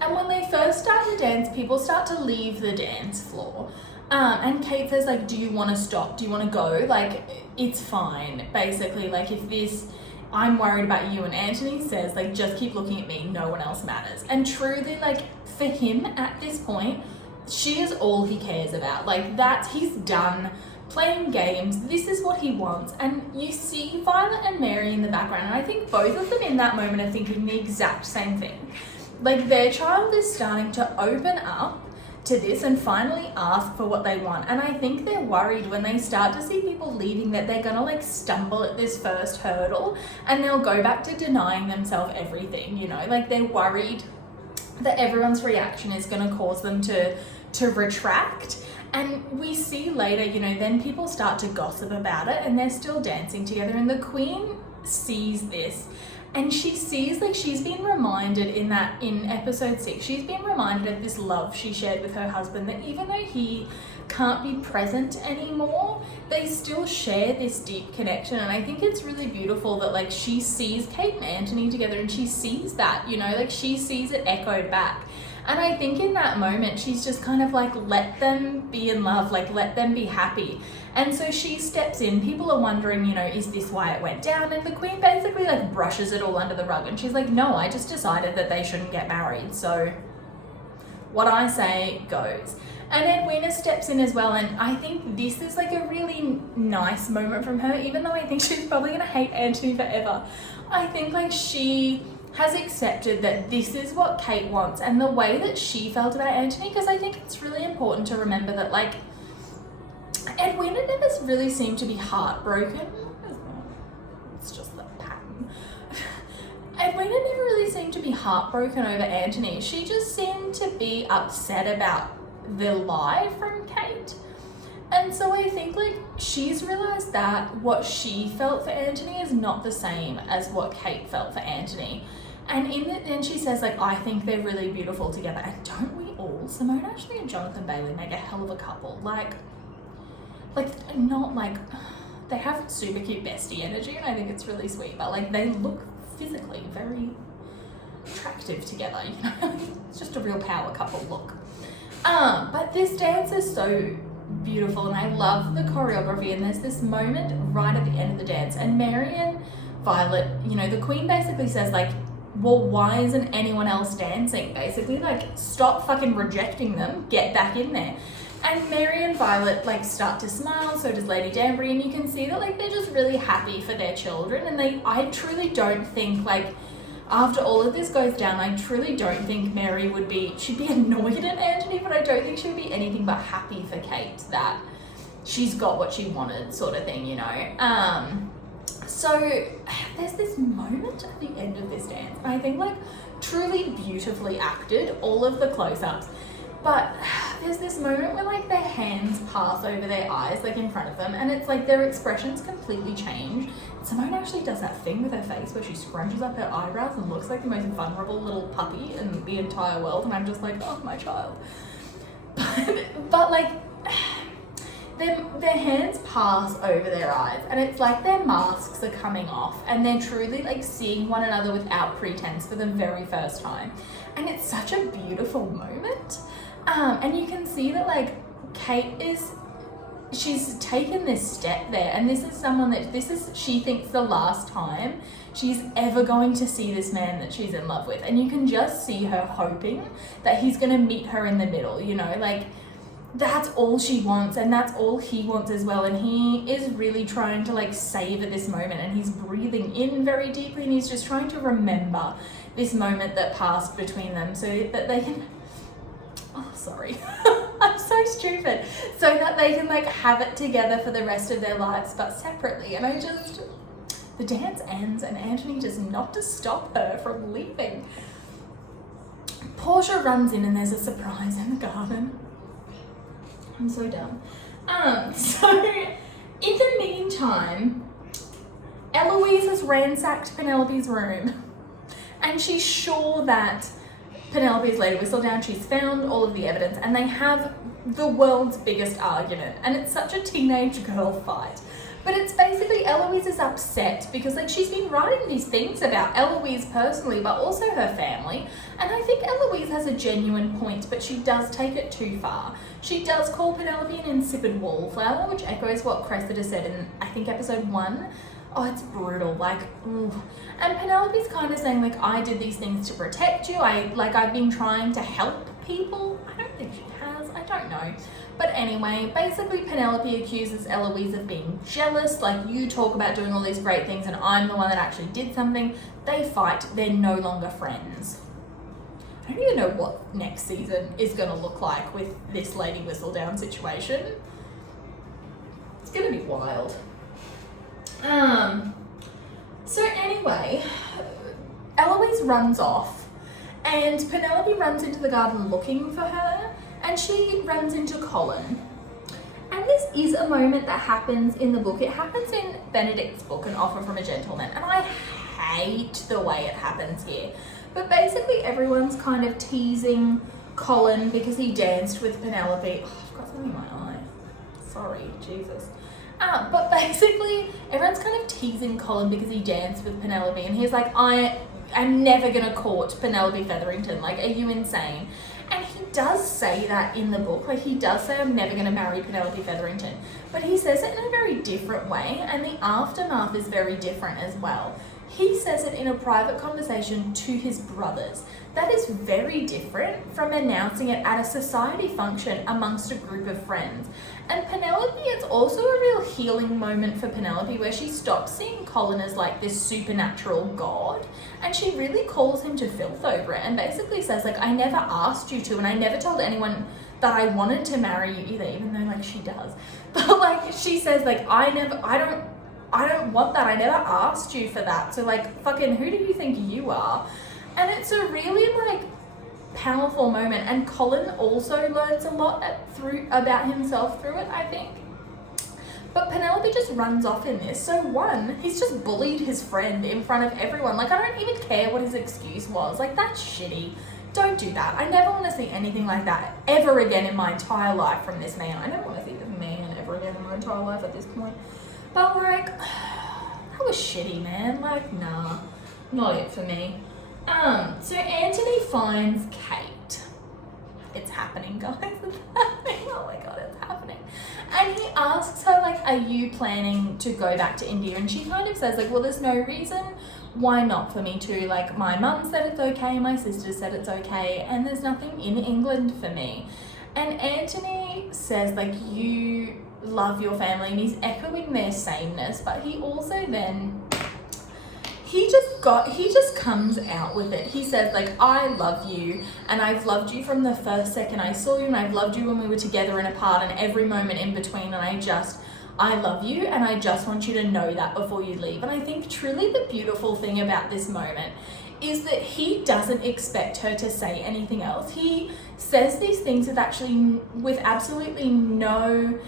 And when they first start to dance, people start to leave the dance floor. And Kate says, like, do you want to stop? Do you want to go? Like, it's fine. Basically, like, I'm worried about you. And Anthony says, like, just keep looking at me. No one else matters. And truly, like, for him at this point, she is all he cares about. Like, he's done playing games. This is what he wants. And you see Violet and Mary in the background, and I think both of them in that moment are thinking the exact same thing. Like, their child is starting to open up to this and finally ask for what they want. And I think they're worried when they start to see people leaving that they're gonna like stumble at this first hurdle and they'll go back to denying themselves everything, you know? Like, they're worried that everyone's reaction is gonna cause them to retract. And we see later, you know, then people start to gossip about it, and they're still dancing together, and the Queen sees this, and she sees, like, she's been reminded in episode 6, she's been reminded of this love she shared with her husband, that even though he can't be present anymore, they still share this deep connection. And I think it's really beautiful that, like, she sees Kate and Anthony together, and she sees that, you know, like, she sees it echoed back. And I think in that moment, she's just kind of like, let them be in love, like, let them be happy. And so she steps in. People are wondering, you know, is this why it went down? And the Queen basically like brushes it all under the rug, and she's like, no, I just decided that they shouldn't get married. So what I say goes. And Edwina steps in as well, and I think this is like a really nice moment from her, even though I think she's probably gonna hate Anthony forever. I think like she has accepted that this is what Kate wants, and the way that she felt about Anthony, because I think it's really important to remember that, like, Edwina never really seemed to be heartbroken. It's just the pattern. Edwina never really seemed to be heartbroken over Anthony. She just seemed to be upset about the lie from Kate. And so I think like she's realised that what she felt for Anthony is not the same as what Kate felt for Anthony. And then she says, like, I think they're really beautiful together. And don't we all? Simone Ashley and Jonathan Bailey make a hell of a couple. Like not like, they have super cute bestie energy, and I think it's really sweet, but like they look physically very attractive together, you know? It's just a real power couple look. But this dance is so beautiful, and I love the choreography, and there's this moment right at the end of the dance, and Mary and Violet, you know, the Queen basically says like, well, why isn't anyone else dancing? Basically, like, stop fucking rejecting them, get back in there. And Mary and Violet like start to smile, so does Lady Danbury, and you can see that like they're just really happy for their children. And I truly don't think, like, after all of this goes down, I truly don't think Mary she'd be annoyed at Anthony, but I don't think she would be anything but happy for Kate that she's got what she wanted, sort of thing, you know. So there's this moment at the end of this dance, and I think like truly beautifully acted, all of the close-ups, but there's this moment where like their hands pass over their eyes like in front of them, and it's like their expressions completely change. Simone actually does that thing with her face where she scrunches up her eyebrows and looks like the most vulnerable little puppy in the entire world, and I'm just like, oh, my child. But like their hands pass over their eyes, and it's like their masks are coming off, and they're truly like seeing one another without pretense for the very first time, and it's such a beautiful moment. And you can see that like Kate she's taken this step there, and this is someone that she thinks the last time she's ever going to see this man that she's in love with, and you can just see her hoping that he's going to meet her in the middle, you know, like that's all she wants, and that's all he wants as well, and he is really trying to like savor this moment, and he's breathing in very deeply, and he's just trying to remember this moment that passed between them so that they can I'm so stupid, so that they can like have it together for the rest of their lives but separately. And the dance ends, and Anthony does not to stop her from leaving. Portia runs in, and there's a surprise in the garden. I'm so dumb. So in the meantime, Eloise has ransacked Penelope's room, and she's sure that Penelope's laid a whistle down. She's found all of the evidence, and they have the world's biggest argument, and it's such a teenage girl fight. But it's basically Eloise is upset because like she's been writing these things about Eloise personally, but also her family, and I think Eloise has a genuine point, but she does take it too far. She does call Penelope an insipid wallflower, which echoes what Cressida said in, I think, episode 1. Oh, it's brutal, like, ooh. And Penelope's kind of saying, like, I did these things to protect you. I've been trying to help people. I don't think she has, I don't know. But anyway, basically Penelope accuses Eloise of being jealous. Like, you talk about doing all these great things and I'm the one that actually did something. They fight, they're no longer friends. I don't even know what next season is gonna look like with this Lady Whistledown situation. It's gonna be wild. So anyway, Eloise runs off, and Penelope runs into the garden looking for her, and she runs into Colin. And this is a moment that happens in the book. It happens in Benedict's book, An Offer from a Gentleman, and I hate the way it happens here. But basically everyone's kind of teasing Colin because he danced with Penelope. Oh, I've got something in my eye. Sorry, Jesus. But basically, everyone's kind of teasing Colin because he danced with Penelope, and he's like, I am never gonna court Penelope Featherington, like, are you insane? And he does say that in the book, like, he does say, I'm never gonna marry Penelope Featherington, but he says it in a very different way, and the aftermath is very different as well. He says it in a private conversation to his brothers. That is very different from announcing it at a society function amongst a group of friends. And Penelope, it's also a real healing moment for Penelope where she stops seeing Colin as like this supernatural god, and she really calls him to filth over it and basically says like, I never asked you to, and I never told anyone that I wanted to marry you either, even though like she does. But like she says like, I don't want that. I never asked you for that. So like, fucking who do you think you are? And it's a really like powerful moment. And Colin also learns a lot about himself through it, I think. But Penelope just runs off in this. So one, he's just bullied his friend in front of everyone. Like, I don't even care what his excuse was. Like, that's shitty. Don't do that. I never want to see anything like that ever again in my entire life from this man. I never want to see this man ever again in my entire life at this point. But like, that was shitty, man. Like, nah, not it for me. So Anthony finds Kate. It's happening, guys. It's happening. Oh my god, it's happening. And he asks her, like, are you planning to go back to India? And she kind of says, like, well, there's no reason why not for me to. Like, my mum said it's okay, my sister said it's okay, and there's nothing in England for me. And Anthony says, like, you love your family, and he's echoing their sameness, but he also then he just comes out with it. He says, like, I love you, and I've loved you from the first second I saw you, and I've loved you when we were together and apart and every moment in between, and I love you and I just want you to know that before you leave. And I think truly the beautiful thing about this moment is that he doesn't expect her to say anything else. He says these things with absolutely no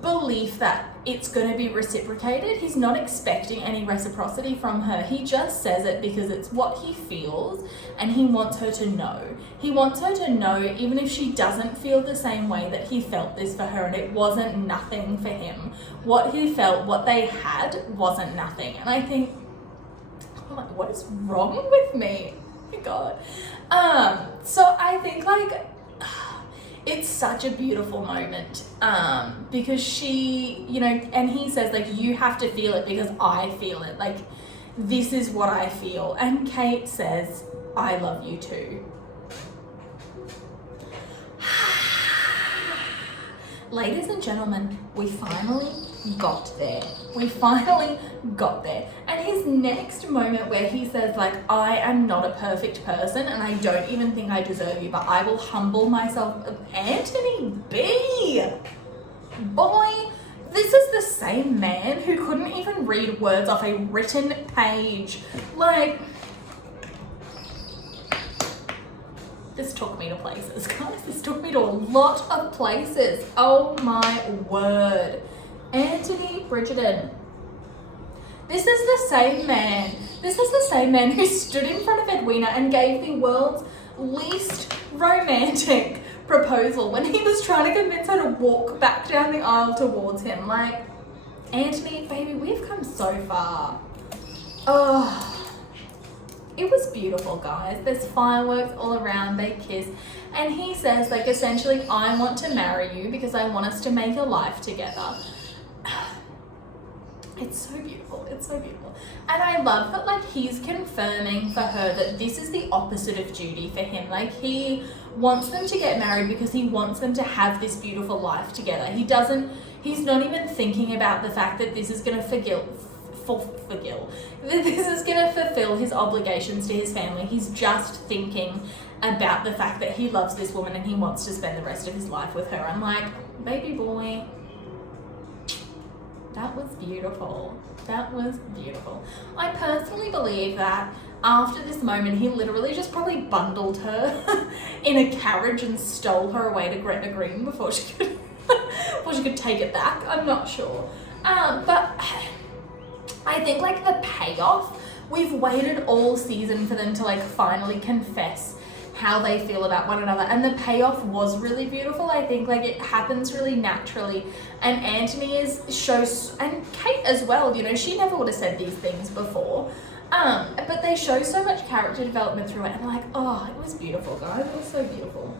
belief that it's going to be reciprocated. He's not expecting any reciprocity from her. He just says it because it's what he feels and he wants her to know. He wants her to know, even if she doesn't feel the same way, that he felt this for her and it wasn't nothing for him. What he felt, what they had, wasn't nothing. And I think, oh my, what is wrong with me? Oh my God. So I think like, it's such a beautiful moment because she, you know, and he says like, you have to feel it because I feel it. Like, this is what I feel. And Kate says, I love you too. Ladies and gentlemen, we finally got there. We finally got there. And his next moment where he says like, I am not a perfect person and I don't even think I deserve you, but I will humble myself. Anthony B. Boy, this is the same man who couldn't even read words off a written page. Like, this took me to places, guys. This took me to a lot of places. Oh my word. Anthony Bridgerton. This is the same man. This is the same man who stood in front of Edwina and gave the world's least romantic proposal when he was trying to convince her to walk back down the aisle towards him. Like, Anthony, baby, we've come so far. Oh, it was beautiful, guys. There's fireworks all around, they kiss. And he says, like, essentially, I want to marry you because I want us to make a life together. It's so beautiful. It's so beautiful. And I love that, like, he's confirming for her that this is the opposite of duty for him. Like, he wants them to get married because he wants them to have this beautiful life together. He's not even thinking about the fact that this is going to fulfill his obligations to his family. He's just thinking about the fact that he loves this woman and he wants to spend the rest of his life with her. I'm like, baby boy, that was beautiful. That was beautiful. I personally believe that after this moment, he literally just probably bundled her in a carriage and stole her away to Gretna Green before she could take it back. I'm not sure. But I think like the payoff, we've waited all season for them to like finally confess how they feel about one another, and the payoff was really beautiful. I think like it happens really naturally, and Anthony shows, and Kate as well, you know, she never would have said these things before, but they show so much character development through it, and like, oh, it was beautiful, guys. It was so beautiful.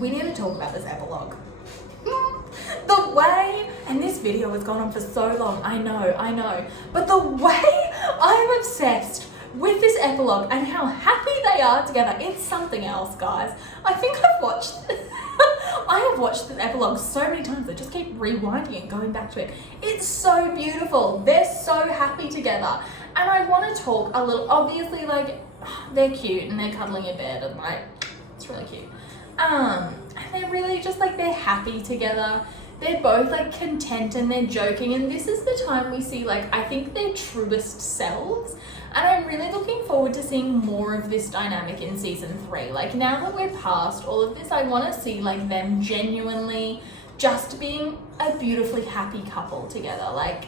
We need to talk about this epilogue. The way, and this video has gone on for so long, I know, but the way I'm obsessed with this epilogue and how happy they are together, it's something else, guys. I think I have watched this epilogue so many times, I just keep rewinding and going back to it. It's so beautiful. They're so happy together. And I want to talk a little, obviously, like, they're cute and they're cuddling in bed and like, it's really cute. And they're really just like, they're happy together. They're both like content and they're joking, and this is the time we see like, I think, their truest selves. And I'm really looking forward to seeing more of this dynamic in season 3. Like, now that we're past all of this, I want to see like them genuinely just being a beautifully happy couple together. Like,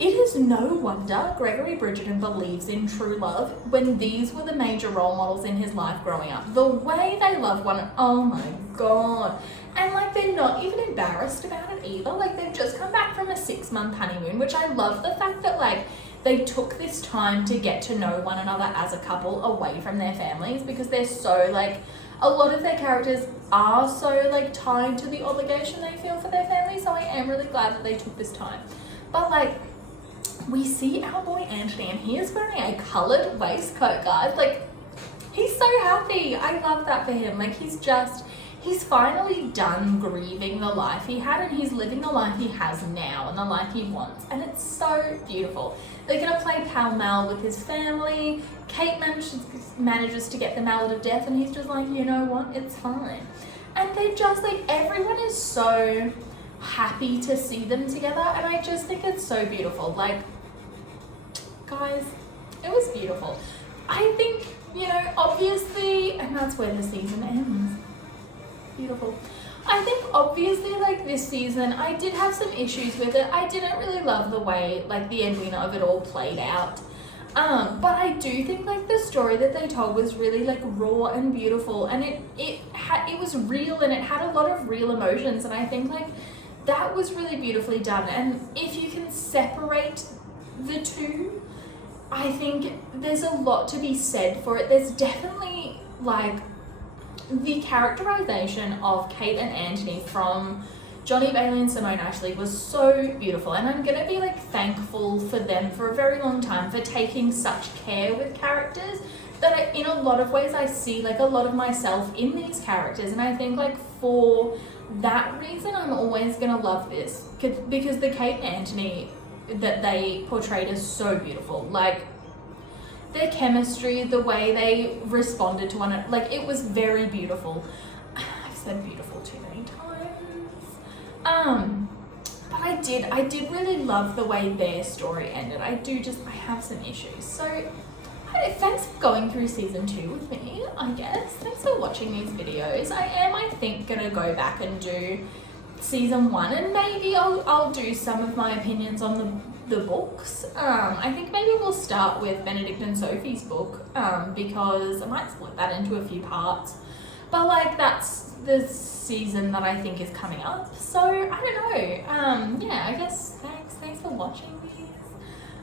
it is no wonder Gregory Bridgerton believes in true love when these were the major role models in his life growing up. The way they love one, oh my God. And like, they're not even embarrassed about it either. Like, they've just come back from a 6-month honeymoon, which I love the fact that like, they took this time to get to know one another as a couple away from their families, because they're so like, a lot of their characters are so like tied to the obligation they feel for their family. So I am really glad that they took this time. But like, we see our boy Anthony and he is wearing a coloured waistcoat, guys. Like, he's so happy. I love that for him. Like, he's finally done grieving the life he had, and he's living the life he has now and the life he wants. And it's so beautiful. They're going to play pal-mal with his family. Kate manages to get the mallet of death, and he's just like, you know what, it's fine. And and they're just like, everyone is so happy to see them together, and I just think it's so beautiful. Like, guys, it was beautiful. I think, you know, obviously, and that's where the season ends. Beautiful. I think obviously, like, this season, I did have some issues with it. I didn't really love the way, like, the ending of it all played out. But I do think, like, the story that they told was really, like, raw and beautiful, and it was real, and it had a lot of real emotions, and I think, like, that was really beautifully done. And if you can separate the two, I think there's a lot to be said for it. There's definitely, like, the characterization of Kate and Anthony from Johnny Bailey and Simone Ashley was so beautiful, and I'm gonna be, like, thankful for them for a very long time for taking such care with characters that in a lot of ways I see, like, a lot of myself in these characters, and I think, like, for that reason I'm always gonna love this, because the Kate and Anthony that they portrayed is so beautiful. Like, their chemistry, the way they responded to one another, like, it was very beautiful. I've said beautiful too many times. But I did really love the way their story ended. I have some issues. So, thanks for going through season 2 with me, I guess. Thanks for watching these videos. I think, gonna go back and do season 1, and maybe I'll do some of my opinions on the books. I think maybe we'll start with Benedict and Sophie's book, because I might split that into a few parts, but, like, that's the season that I think is coming up, so I don't know. Yeah, I guess thanks for watching these,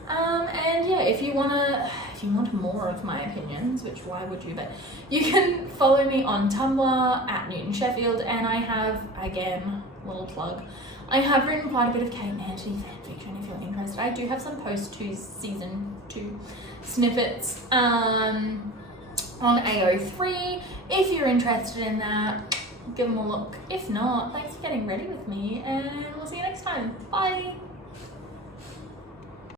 and yeah, if you want more of my opinions, which why would you, but you can follow me on Tumblr at Newton Sheffield, and I have, again, little plug, I have written quite a bit of Kate and Anthony fanfiction if you're interested. I do have some season 2 snippets on AO3. If you're interested in that, give them a look. If not, thanks for getting ready with me, and we'll see you next time. Bye!